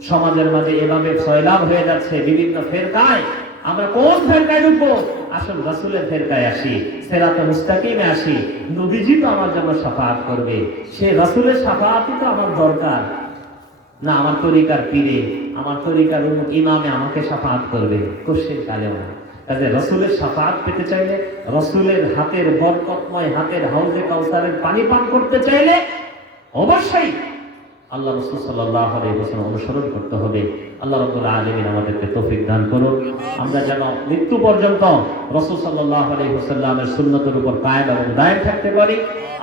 সমাজের মাঝে এভাবে ফয়লাভ হয়ে যাচ্ছে বিভিন্ন ফেরকায়, আমরা কোন ফেরকায় ঢুকবো? আসল রাসূলের ফেরকায় আসি, সিরাতে মুস্তাকিমে আসি। নবীজি তো আমার জন্য শাফাআত করবে, সে রাসূলের শাফাআতই তো আমার দরকার না। আমার তরিকার পীরে, আমার তরিকার ইমামে আমাকে শাফাআত করবে, কোশ্চেন কালেও না। কাজে রাসূলের শাফাআত পেতে চাইলে, রাসূলের হাতের বরকতময় হাতের হাউজে কাউসারের পানি পান করতে চাইলে অবশ্যই আল্লাহ রাসূল সাল্লাল্লাহু আলাইহি ওয়াসাল্লাম অনুসরণ করতে হবে। আল্লাহ রাব্বুল আলামিন আমাদেরকে তৌফিক দান করুন, আমরা যেন মৃত্যু পর্যন্ত রাসূল সাল্লাল্লাহু আলাইহি ওয়াসাল্লামের সুন্নতের উপর কায়েম এবং দায়েম থাকতে পারি।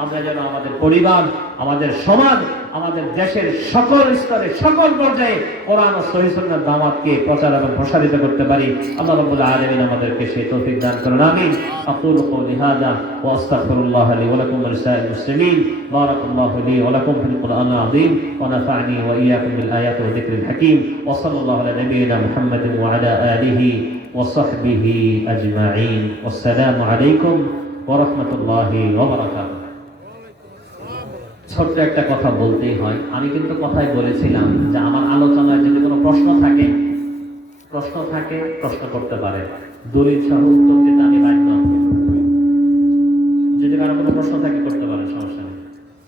আমরা যেন আমাদের পরিবার, আমাদের সমাজ, আমাদের দেশের সকল স্তরে, সকল পর্যায়ে কোরআন ও সহিহ সুন্নাহর দাওয়াতকে প্রচার এবং প্রসারিত করতে পারি। আল্লাহ রাব্বুল আলামিন আমাদেরকে সেই তৌফিক দান করুন। আমিন। আকুলু কওলি হাযা ওয়া আস্তাগফিরুল্লাহ লি ওয়া লাকুম ওয়া লিসাইরিল মুসলিমিন। বারাকাল্লাহু লি ওয়া লাকুম ফিল কুরআনিল আযীম ওয়া নাফা'নি ওয়া ইয়্যাকুম বিল আয়াতি ওয়া যিকরিল হাকীম ওয়া সাল্লাল্লাহু আলা নাবিয়িনা মুহাম্মাদিন ওয়া আলা আলিহি ওয়া সাহবিহি আজমাইন। আসসালামু আলাইকুম ওয়া রাহমাতুল্লাহি ওয়া বারাকাতুহু। ছোট্ট একটা কথা বলতেই হয়। আমি কিন্তু কথাই বলেছিলাম যে আমার আলোচনায় যদি কোনো প্রশ্ন থাকে প্রশ্ন করতে পারে, দলিল সহ উত্তর দিতে আমি বাধ্য। যদি কারো কোনো প্রশ্ন থাকে করতে পারেন, সমস্যা নেই।